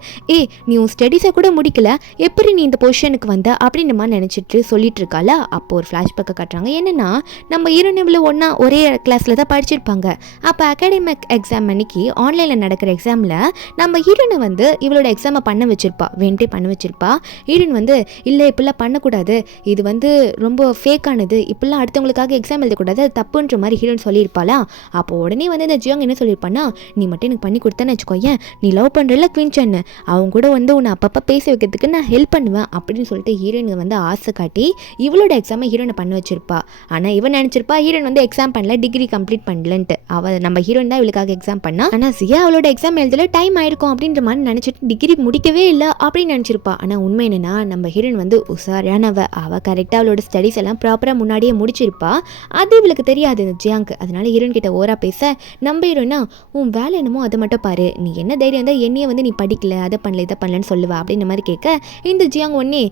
நீ உன் ஸ்டடீஸை கூட முடிக்கல, எப்படி நீ இந்த பொசிஷனுக்கு வந்த அப்படின்ற மாதிரி நினச்சிட்டு சொல்லிட்டு இருக்கால. அப்போ ஒரு ஃப்ளாஷ்பேக்கை காட்டுறாங்க. என்னன்னா நம்ம ஹீரோயின் இவ்வளோ ஒன்றா ஒரே கிளாஸில் தான் படிச்சிருப்பாங்க. அப்போ அகாடமிக் எக்ஸாம் அன்னைக்கு ஆன்லைனில் நடக்கிற எக்ஸாமில் நம்ம ஹீரோனை வந்து இவளோட எக்ஸாமை பண்ண வச்சிருப்பா, வேண்டே பண்ண வச்சிருப்பா. ஹீரோயின் வந்து இல்லை இப்படிலாம் பண்ணக்கூடாது, இது வந்து ரொம்ப ஃபேக்கானது, இப்படிலாம் அடுத்தவங்களுக்காக எக்ஸாம் எழுதக்கூடாது, அது தப்புன்ற மாதிரி ஹீரோயின் சொல்லியிருப்பாளா. அப்போ உடனே வந்து இந்த ஜியாங் என்ன சொல்லியிருப்பான்னா நீ மட்டும் எனக்கு பண்ணி கொடுத்தேன்னு வச்சுக்கோயேன், நீ லவ் பண்ணுறல குவின்சன் அவங்க கூட வந்து உன்னை அப்பப்போ பேச வைக்கிறதுக்கு நான் ஹெல்ப் பண்ணுவேன் அப்படின்னு சொல்லிட்டு ஹீரோயின் வந்து ஆசை காட்டி இவளோட எக்ஸாமை ஹீரோனை பண்ண வச்சிருப்பா. ஆனால் இவன் நினச்சிருப்பா ஹீரோயின் வந்து எக்ஸாம் பண்ணல, டிகிரி கம்ப்ளீட் பண்ணலன்ட்டு. அவள் நம்ம ஹீரோயின் தான் இவளுக்காக எக்ஸாம் பண்ணா. ஆனால் ஜியா அவளோட எக்ஸாம் எழுதல டைம் ஆயிருக்கும் அப்படின்ற மாதிரி நினச்சிட்டு டிகிரி முடிக்கவே இல்லை அப்படின்னு நினச்சிருப்பா. ஆனால் உண்மை என்னன்னா நம்ம ஹீரோயின் வந்து உஷாரானவ, அவள் கரெக்டாக அவளோட ஸ்டடீஸ் எல்லாம் ப்ராப்பராக முன்னாடியே முடிச்சிருப்பா. அது இவளுக்கு தெரியாது இந்த ஜியாங்க்கு. அதனால ஹீரோயின் கிட்ட ஓரா பேச நம்ம ஹீரோயினா உன் வேலை என்னமோ அதை மட்டும் பாரு, நீ என்ன தைரியம் தான் என்னையே வந்து நீ படிக்கல அதை பண்ணல இதை பண்ணலன்னு சொல்லுவா அப்படின்ற மாதிரி கேட்க இந்த ஜியாங் ஒன்னே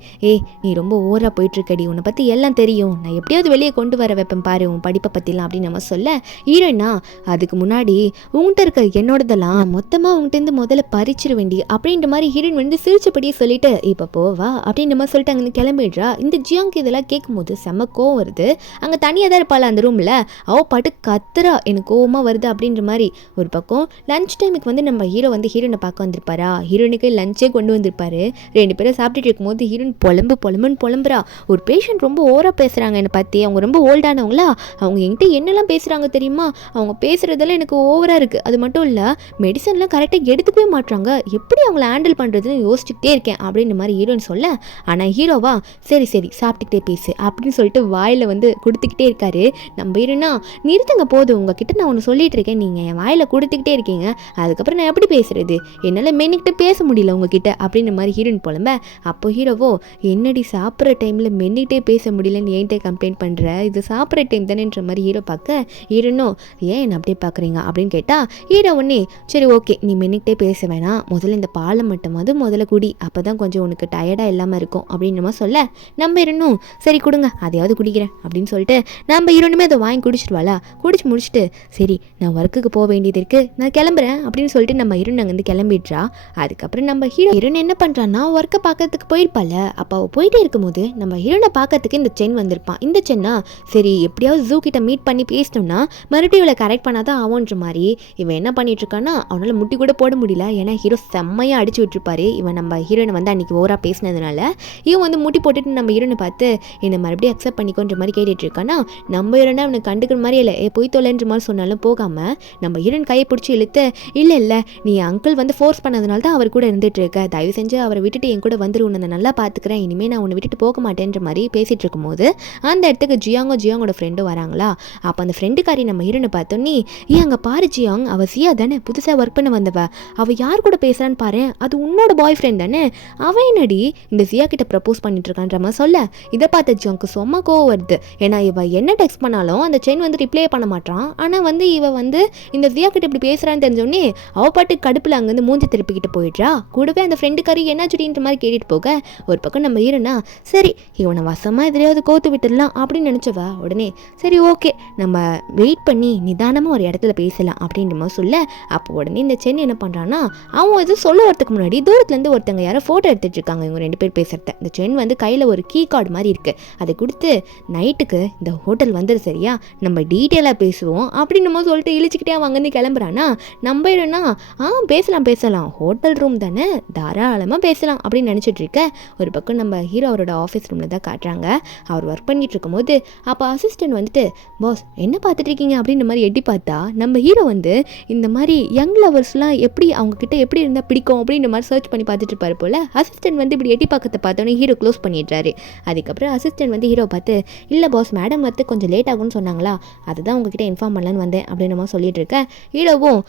நீ ரொம்ப ஓரா போயிட்டு இருக்கடி, உன்னை பற்றி எல்லாம் தெரியும், நான் எப்படியாவது வெளியே கொண்டு வர வைப்பேன் பாரு உன் படிப்பை பற்றிலாம் அப்படின்னு நம்ம சொல்ல ஹீரோயினா அதுக்கு முன்னாடி உங்கள்கிட்ட இருக்க என்னோடதெல்லாம் மொத்தமாக உங்கள்கிட்ட முதல்ல பறிச்சிட வேண்டி அப்படின்ற மாதிரி ஹீரோயின் வந்து சிரிச்சபடியே சொல்லிட்டு இப்போ போவா அப்படின்ற மாதிரி சொல்லிட்டு அங்கே கிளம்பிடுறா. இந்த ஜியாங்க்கு இதெல்லாம் கேட்கும்போது செம்ம கோவம் வருது. அங்கே தனியாக தான் இருப்பாள் அந்த ரூமில், அவள் பாட்டு கத்துறா எனக்கு கோவமாக வருது அப்படின்ற மாதிரி. ஒரு பக்கம் லஞ்ச் டைமுக்கு வந்து நம்ம ஹீரோ வந்து ஹீரோனை பார்க்க வந்திருப்பாரா, ஹீரோனுக்கு லஞ்சே கொண்டு வந்திருப்பாரு. ரெண்டு பேரும் சாப்பிட்டுட்டு இருக்கும்போது ஹீரோயின் புலம்புன்னு புலம்புறா. ஒரு பேஷண்ட் ரொம்ப ஓவராக பேசுகிறாங்க என்னை பற்றி, அவங்க ரொம்ப ஓல்டானவங்களா, அவங்க என்கிட்ட என்னெல்லாம் பேசுகிறாங்க தெரியுமா, அவங்க பேசுகிறதெல்லாம் எனக்கு ஓவராக இருக்குது, அது மட்டும் இல்லை மெடிசன்லாம் கரெக்டாக எடுத்துக்கவே மாட்டாங்க, எப்படி அவங்கள ஹேண்டில் பண்ணுறதுன்னு யோசிச்சுக்கிட்டே இருக்கேன் அப்படின்ற மாதிரி ஹீரோன்னு சொல்ல. ஆனால் ஹீரோவா சரி சாப்பிட்டுக்கிட்டே பேசு அப்படின்னு சொல்லிட்டு வாயில் வந்து கொடுத்துக்கிட்டே இருக்காரு. நம்ம ஹீரோனா நிறுத்துங்க போதும், உங்ககிட்ட நான் ஒன்று சொல்லிட்டு இருக்கேன், நீங்கள் என் வாயில் கொடுத்துக்கிட்டே இருக்கீங்க, அதுக்கப்புறம் நான் எப்படி பேசுறது, என்னால் மென்னிக்கிட்டு பேச முடியல உங்ககிட்ட அப்படின்ற மாதிரி ஹீரோயின் புலம்ப. அப்போ ஹீரோவோ, என்னடி சாப்பிட்ற டைமில் மென்னிக்கிட்டே பேச முடியலன்னு என்கிட்ட கம்ப்ளைண்ட் பண்ணுற, இது சாப்பிட்ற டைம் தானேன்ற மாதிரி ஹீரோ பார்க்க, ஹீரோனோ ஏன் என்ன அப்படியே பார்க்குறீங்க அப்படின்னு கேட்டால், ஹீரோ ஒன்னே சரி ஓகே நீ மென்னிக்கிட்டே பேச வேணாம், முதல்ல இந்த பாலை மட்டுமாவது முதல்ல குடி, அப்போ தான் கொஞ்சம் உனக்கு டயர்டாக இல்லாமல் இருக்கும் அப்படின்ற மாதிரி சொல்ல, நம்ம ஹீரோனும் சரி கொடுங்க அதையாவது குடிக்கிறேன் அப்படின்னு சொல்லிட்டு நம்ம ஹீரோனுமே அதை வாங்கி குடிச்சிடுவாளா. குடிச்சு முடிச்சுட்டு சரி நான் ஒர்க்குக்கு போக வேண்டியது இருக்குது நான் கிளம்புறேன் அப்படின்னு சொல்லிட்டு நம்ம ஹீரோன் அங்கேருந்து கிளம்பிடுறா. அதுக்கப்புறம் நம்ம ஹீரோயின் என்ன பண்ணுறான்னா ஒர்க்கை பார்க்கறதுக்கு போயிருப்பாள். அப்போ அவள் போயிட்டே இருக்கும்போது நம்ம ஹீரோனை பார்க்கறதுக்கு இந்த சென் வந்திருப்பான். இந்த சென்னா சரி எப்படியாவது ஜூ கிட்ட மீட் பண்ணி பேசினோம்னா மறுபடியும் இவளை கரெக்ட் பண்ணாதான் ஆகுன்ற மாதிரி இவன் என்ன பண்ணிட்டு இருக்கான்னா அவனால் முட்டி கூட போட முடியல. ஏன்னா ஹீரோ செம்மையாக அடிச்சு விட்டுருப்பாரு. இவன் நம்ம ஹீரோனை வந்து அன்றைக்கி ஓவராக பேசினதுனால இவன் வந்து முட்டி போட்டுட்டு நம்ம ஹீரோனை பார்த்து என்னை மறுபடியும் அக்செப்ட் பண்ணிக்கோன்ற மாதிரி கேட்டுட்டு இருக்கானா. நம்ம ஹீரோனை அவனுக்கு கண்டுக்கிற மாதிரி இல்லை, போய் தொலைன்ற மாதிரி சொன்னாலும் போகாமல் நம்ம ஹீரோன் கையை பிடிச்சி இழுத்து இல்லை நீ அங்கிள் வந்து ஃபோர்ஸ் பண்ணதுனால தான் அவர் கூட இருந்துட்டு இருக்க, தயவு செஞ்சு அவரை விட்டுட்டு என் கூட வந்துரு, உன்னை நல்லா பார்த்துக்கிறேன், இனிமேல் நான் உன்னை விட்டுட்டு போக மாட்டேன்ற மாதிரி பேசிகிட்டு இருக்கும்போது அந்த இடத்துக்கு ஜியாங்கோட ஃப்ரெண்டும் வராங்களா. அப்போ அந்த ஃப்ரெண்டுக்காரி நம்ம ஹீரோனை பார்த்தோன்னே அங்கே பாரு ஜியாங், அவள் சியா தானே புதுசாக ஒர்க் பண்ண வந்தவ, அவள் யார் கூட பேசுகிறான்னு பாரு, அது உன்னோட பாய் ஃப்ரெண்ட் தானே, அவன் என்னடி இந்த சியா கிட்ட ப்ரப்போஸ் பண்ணிட்டு இருக்கான்ற மாதிரி சொல்ல, இதை பார்த்த ஜியாங்க்கு செம்ம கோவம் வருது. ஏன்னா இவ என்ன டெக்ஸ்ட் பண்ணாலும் அந்த செயின் வந்து ரிப்ளை பண்ண மாட்டான். ஆனால் வந்து இவ வந்து இந்த சியா கிட்ட இப்படி பேசுகிறான்னு தெரிஞ்சோடனே அவ பாட்டு கடுப்பில் அங்கேருந்து மூஞ்சி திருப்பிக்கிட்டு போயிடுறா. கூடவே அந்த ஃப்ரெண்டுக்காரி என்ன சுடின்ற மாதிரி கேட்டுட்டு போக ஒரு பக்கம் நம்ம ஹீரோனா சரி இவனை வசமாக எதிரையாவது கோத்து விட்டுடலாம் அப்படின்னு நினச்சவ உடனே சரி ஓகே நம்ம வெயிட் பண்ணி நிதானமாக ஒரு இடத்துல பேசலாம் அப்படின்ற மாதிரி சொல்ல, அப்போ உடனே இந்த சென் என்ன பண்ணுறான்னா அவன் எதுவும் சொல்ல வரதுக்கு முன்னாடி தூரத்துலேருந்து ஒருத்தங்க யாரோ ஃபோட்டோ எடுத்துட்டு இருக்காங்க இவங்க ரெண்டு பேர் பேசுகிறத. இந்த சென் வந்து கையில் ஒரு கீ கார்டு மாதிரி இருக்குது, அதை கொடுத்து நைட்டுக்கு இந்த ஹோட்டல் வந்துடு சரியா, நம்ம டீட்டெயிலாக பேசுவோம் அப்படின்னு நம்ம சொல்லிட்டு இழிச்சிக்கிட்டே அவன் அங்கேருந்து கிளம்புறானா. நம்ம என்னன்னா பேசலாம் ஹோட்டல் ரூம் தானே தாராளமாக பேசலாம் அப்படின்னு நினச்சிட்டு இருக்க. ஒரு பக்கம் நம்ம ஹீரோ அவரோட ஆஃபீஸ் ரூமில் தான் காட்டுறாங்க. அவர் ஒர்க் பண்ணிட்டு இருக்கும்போது அப்போ அசிஸ்டன்ட் வந்துட்டு பாஸ் என்ன பார்த்துட்டு இருக்கீங்க அப்படின்ற மாதிரி எட்டி பார்த்தா நம்ம ஹீரோ வந்து இந்த மாதிரி யங் லவர்ஸ்லாம் எப்படி அவங்கக்கிட்ட எப்படி இருந்தால் பிடிக்கும் அப்படின்ற மாதிரி சர்ச் பண்ணி பார்த்துட்டு இருப்பாரு போல். அசிஸ்டன்ட் வந்து இப்படி எட்டி பார்க்கறத பார்த்தோன்னே ஹீரோ க்ளோஸ் பண்ணிடுறாரு. அதுக்கப்புறம் அசிஸ்டன்ட் வந்து ஹீரோ பார்த்து இல்லை பாஸ் மேடம் வந்து கொஞ்சம் லேட் ஆகும்னு சொன்னாங்களா, அதுதான் உங்ககிட்ட இன்ஃபார்ம் பண்ணலான்னு வந்தேன் அப்படின்ற மாதிரி சொல்லிட்டு இருக்கேன். ஹீரோவும்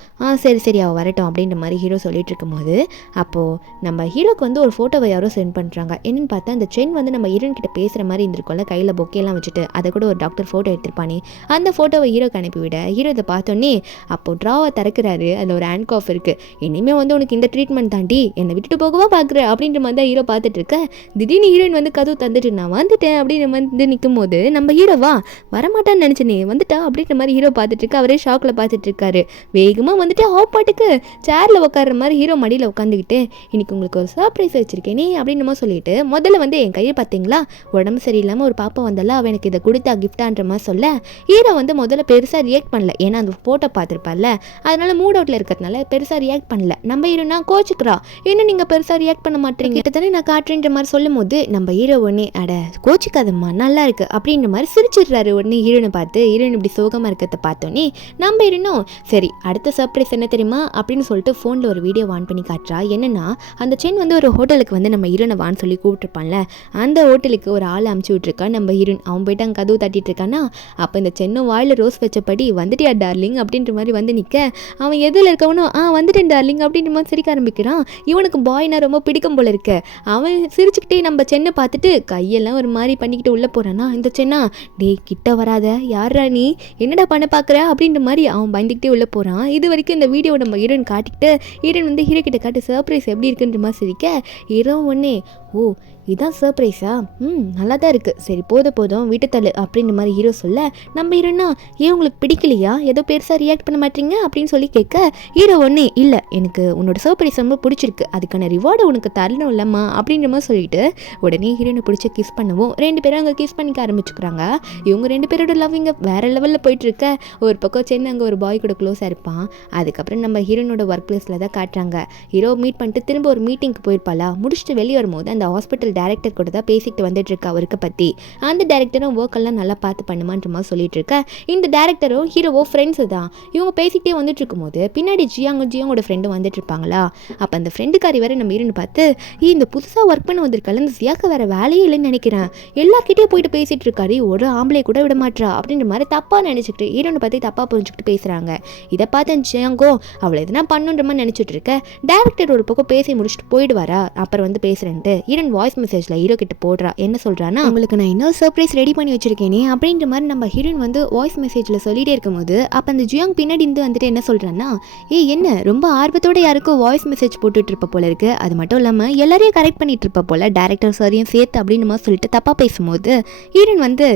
சரி அவள் வரட்டும் அப்படின்ற மாதிரி ஹீரோ சொல்லிட்டு இருக்கும்போது அப்போது நம்ம ஹீரோக்கு வந்து ஒரு ஃபோட்டோவை யாரோ சென்ட் பண்ணுறாங்க. என்னென்னு பார்த்தா அந்த சென் வந்து நம்ம ஹீரோன் கிட்ட பேசுகிற மாதிரி இருந்திருக்கோம்ல, கையில் பொக்கேலாம் வச்சுட்டு அதை கூட ஒரு டாக்டர் ஃபோட்டோ எடுத்திருப்பானே, அந்த ஃபோட்டோவை ஹீரோக்கு அனுப்பிவிட ஹீரோ இதை பார்த்தோன்னே அப்போது ட்ராவை திறக்கிறாரு. அதில் ஒரு ஹேண்ட் காஃப் இருக்குது. இனிமேல் வந்து உனக்கு இந்த ட்ரீட்மெண்ட் தாண்டி என்னை விட்டுட்டு போகவா பார்க்குற அப்படின்ற மாதிரி தான் ஹீரோ பார்த்துட்டு இருக்க. திடீர்னு ஹீரோயின் வந்து கதவு தந்துட்டு நான் வந்துட்டேன் அப்படின்னு வந்து நிற்கும் போது நம்ம ஹீரோவா வரமாட்டான்னு நினச்சினே வந்துட்டா அப்படின்ற மாதிரி ஹீரோ பார்த்துட்டு இருக்க. அவரே ஷாக்கில் பார்த்துட்டு இருக்காரு. வேகமாக வந்துட்டு பாட்டுக்கு சேரில் உட்கார்ற மாதிரி ஹீரோ மடியில் உட்காந்துக்கிட்டு இன்னைக்கு உங்களுக்கு ஒரு சர்ப்ரைஸ் வச்சிருக்கேனே அப்படின்னு சொல்லிட்டு முதல்ல வந்து என் கையை பார்த்தீங்களா உடம்பு சரியில்லாமல் ஒரு பாப்பா வந்தால அவன் எனக்கு இதை கொடுத்தா கிஃப்டான்ற மாதிரி சொல்ல ஹீரோ வந்து முதல்ல பெருசாக ரியாக்ட் பண்ணல. ஏன்னா அந்த ஃபோட்டோ பார்த்துருப்பார்ல, அதனால மூட் அவுட்டில் இருக்கிறதுனால பெருசாக ரியாக்ட் பண்ணல. நம்ம ஹீரோனா கோச்சுக்கிறா, என்ன நீங்கள் பெருசாக ரியாக்ட் பண்ண மாட்டேங்க கிட்டத்தானே நான் காட்டுறேன்ற மாதிரி சொல்லும் போது நம்ம ஹீரோ உடனே அட கோச்சிக்காதம்மா நல்லா இருக்கு அப்படின்ற மாதிரி சிரிச்சிடுறாரு. உடனே ஹீரோனை பார்த்து ஹீரோயின் இப்படி சோகமாக இருக்கிறத பார்த்தோன்னே நம்ம ஹீரோனும் சரி அடுத்த சர்ப்ரைஸ் என்ன தெரியுமா அப்படின்னு சொல்லிட்டு ஃபோனில் ஒரு வீடியோ ஆன் பண்ணி காட்டுறா. என்னன்னா அந்த சென் வந்து ஒரு ஹோட்டலுக்கு வந்து நம்ம ஹீரோனை வான்னு சொல்லி கூப்பிட்டுருப்பான்ல, அந்த ஹோட்டலுக்கு ஒரு ஆள் அமுச்சு விட்ருக்கா நம்ம ஹீரோன். அவன் போயிட்டு அங்கே கதவு தட்டிட்டு இருக்கானா. அப்போ இந்த சென்னும் வாயில் ரோஸ் வச்சபடி வந்துட்டியா டார்லிங் அப்படின்ற மாதிரி வந்து நிற்க அவன் எதில் இருக்கவனும் வந்துட்டேன் டார்லிங் அப்படின்ற மாதிரி சிரிக்க ஆரம்பிக்கிறான். இவனுக்கு பாய்னா ரொம்ப பிடிக்கும் போல இருக்க. அவன் சிரிச்சுக்கிட்டே நம்ம சென்னை பார்த்துட்டு கையெல்லாம் ஒரு மாதிரி பண்ணிக்கிட்டு உள்ளே போகிறானா. இந்த சென்னா டேய் கிட்ட வராத யாரா நீ என்னடா பண்ண பார்க்குற அப்படின்ற மாதிரி அவன் பயந்துக்கிட்டே உள்ளே போகிறான். இது வரைக்கும் இந்த வீடியோ நம்ம ஹீரோயின் காட்டிக்கிட்டு ஹீரோயின் வந்து ஹீரோ கிட்ட காட்டு சர்ப்ரைஸ் எப்படி இருக்குன்ற மாதிரி சிரிக்க ஹீரோ ஒன்னே ஓ இதான் சர்ப்ரைஸா, நல்லா தான் இருக்குது, சரி போதும் வீட்டு தள்ளு அப்படின்ற மாதிரி ஹீரோ சொல்ல நம்ம ஹீரோனா ஏன் உங்களுக்கு பிடிக்கலையா, ஏதோ பெருசாக ரியாக்ட் பண்ண மாட்டீங்க அப்படின்னு சொல்லி கேட்க ஹீரோ ஒன்னே இல்லை எனக்கு உன்னோட சர்ப்ரைஸ் ரொம்ப பிடிச்சிருக்கு, அதுக்கான ரிவார்டை உனக்கு தரணும் இல்லைம்மா அப்படின்ற மாதிரி சொல்லிட்டு உடனே ஹீரோனை பிடிச்ச கிஸ் பண்ணுவோம். ரெண்டு பேரும் அங்கே கிஸ் பண்ணிக்க ஆரம்பிச்சுக்கிறாங்க. இவங்க ரெண்டு பேரோட லவ் இங்கே வேறு லெவலில் போயிட்டுருக்க. ஒரு பக்கம் சென்னை அங்கே ஒரு பாய் கூட க்ளோஸாக இருப்பான். அதுக்கப்புறம் நம்ம ஹீரோனோட ஒர்க் பிளேஸில் தான் காட்டுறாங்க. ஹீரோ மீட் பண்ணிட்டு திரும்ப ஒரு மீட்டிங்க்கு போயிருப்பாளா, முடிச்சுட்டு வெளியே வரும்போது அந்த ஹாஸ்பிட்டல் டேரக்டர் கூட தான் பேசிக்கிட்டு வந்துட்டு இருக்கா ஒர்க்கை பற்றி. அந்த டேரக்டரும் ஒர்க்கெல்லாம் நல்லா பார்த்து பண்ணுமான்ற மாதிரி சொல்லிட்டு இருக்க. இந்த டேரக்டரும் ஹீரோவோ ஃப்ரெண்ட்ஸு தான். இவங்க பேசிக்கிட்டே வந்துட்டு இருக்கும்போது பின்னாடி ஜியாங்கோட ஃப்ரெண்டும் வந்துட்டு இருப்பாங்களா. அப்போ அந்த ஃப்ரெண்டுக்காரி வேற நம்ம ஹீரோன்னு பார்த்து, இந்த புதுசாக ஒர்க் பண்ண வந்திருக்கால இந்த ஜியாக்கு வேற வேலையே இல்லைன்னு நினைக்கிறேன், எல்லார்கிட்டே போயிட்டு பேசிட்டு இருக்காரு, ஒரு ஆம்பளை கூட விட மாட்டா அப்படின்ற மாதிரி தப்பாக நினச்சிக்கிட்டு ஹீரோனை பற்றி தப்பாக புரிஞ்சுக்கிட்டு பேசுகிறாங்க. இதை பார்த்து ஜியாங்கோ அவளை எதுனா பண்ணுன்ற மாதிரி நினச்சிட்டு இருக்க. டேரக்டர் ஒரு பக்கம் பேசி முடிச்சுட்டு போயிடுவாரா. அப்புறம் வந்து பேசுறேன்ட்டு ஹீரோன் வாய்ஸ் மெசேஜில் ஹீரோ கிட்ட போடுறா. என்ன சொல்கிறான்னா, உங்களுக்கு நான் இன்னொரு சர்ப்ரைஸ் ரெடி பண்ணி வச்சிருக்கேனே அப்படின்ற மாதிரி நம்ம ஹீரோயின் வந்து வாய்ஸ் மெசேஜில் சொல்லிட்டே இருக்கும்போது, அப்போ அந்த ஜியாங் பின்னாடி இருந்து வந்துட்டு என்ன சொல்கிறான்னா, என்ன ரொம்ப ஆர்வத்தோட யாருக்கும் வாய்ஸ் மெசேஜ் போட்டுட்டு இருப்ப போல இருக்கு, அது மட்டும் இல்லாமல் எல்லாரையும் கரெக்ட் பண்ணிட்டு இருப்ப போல டேரக்டர் சாரியும் சேர்த்து அப்படின்னு மாதிரி சொல்லிட்டு தப்பாக பேசும்போது ஹீரோயின் வந்து,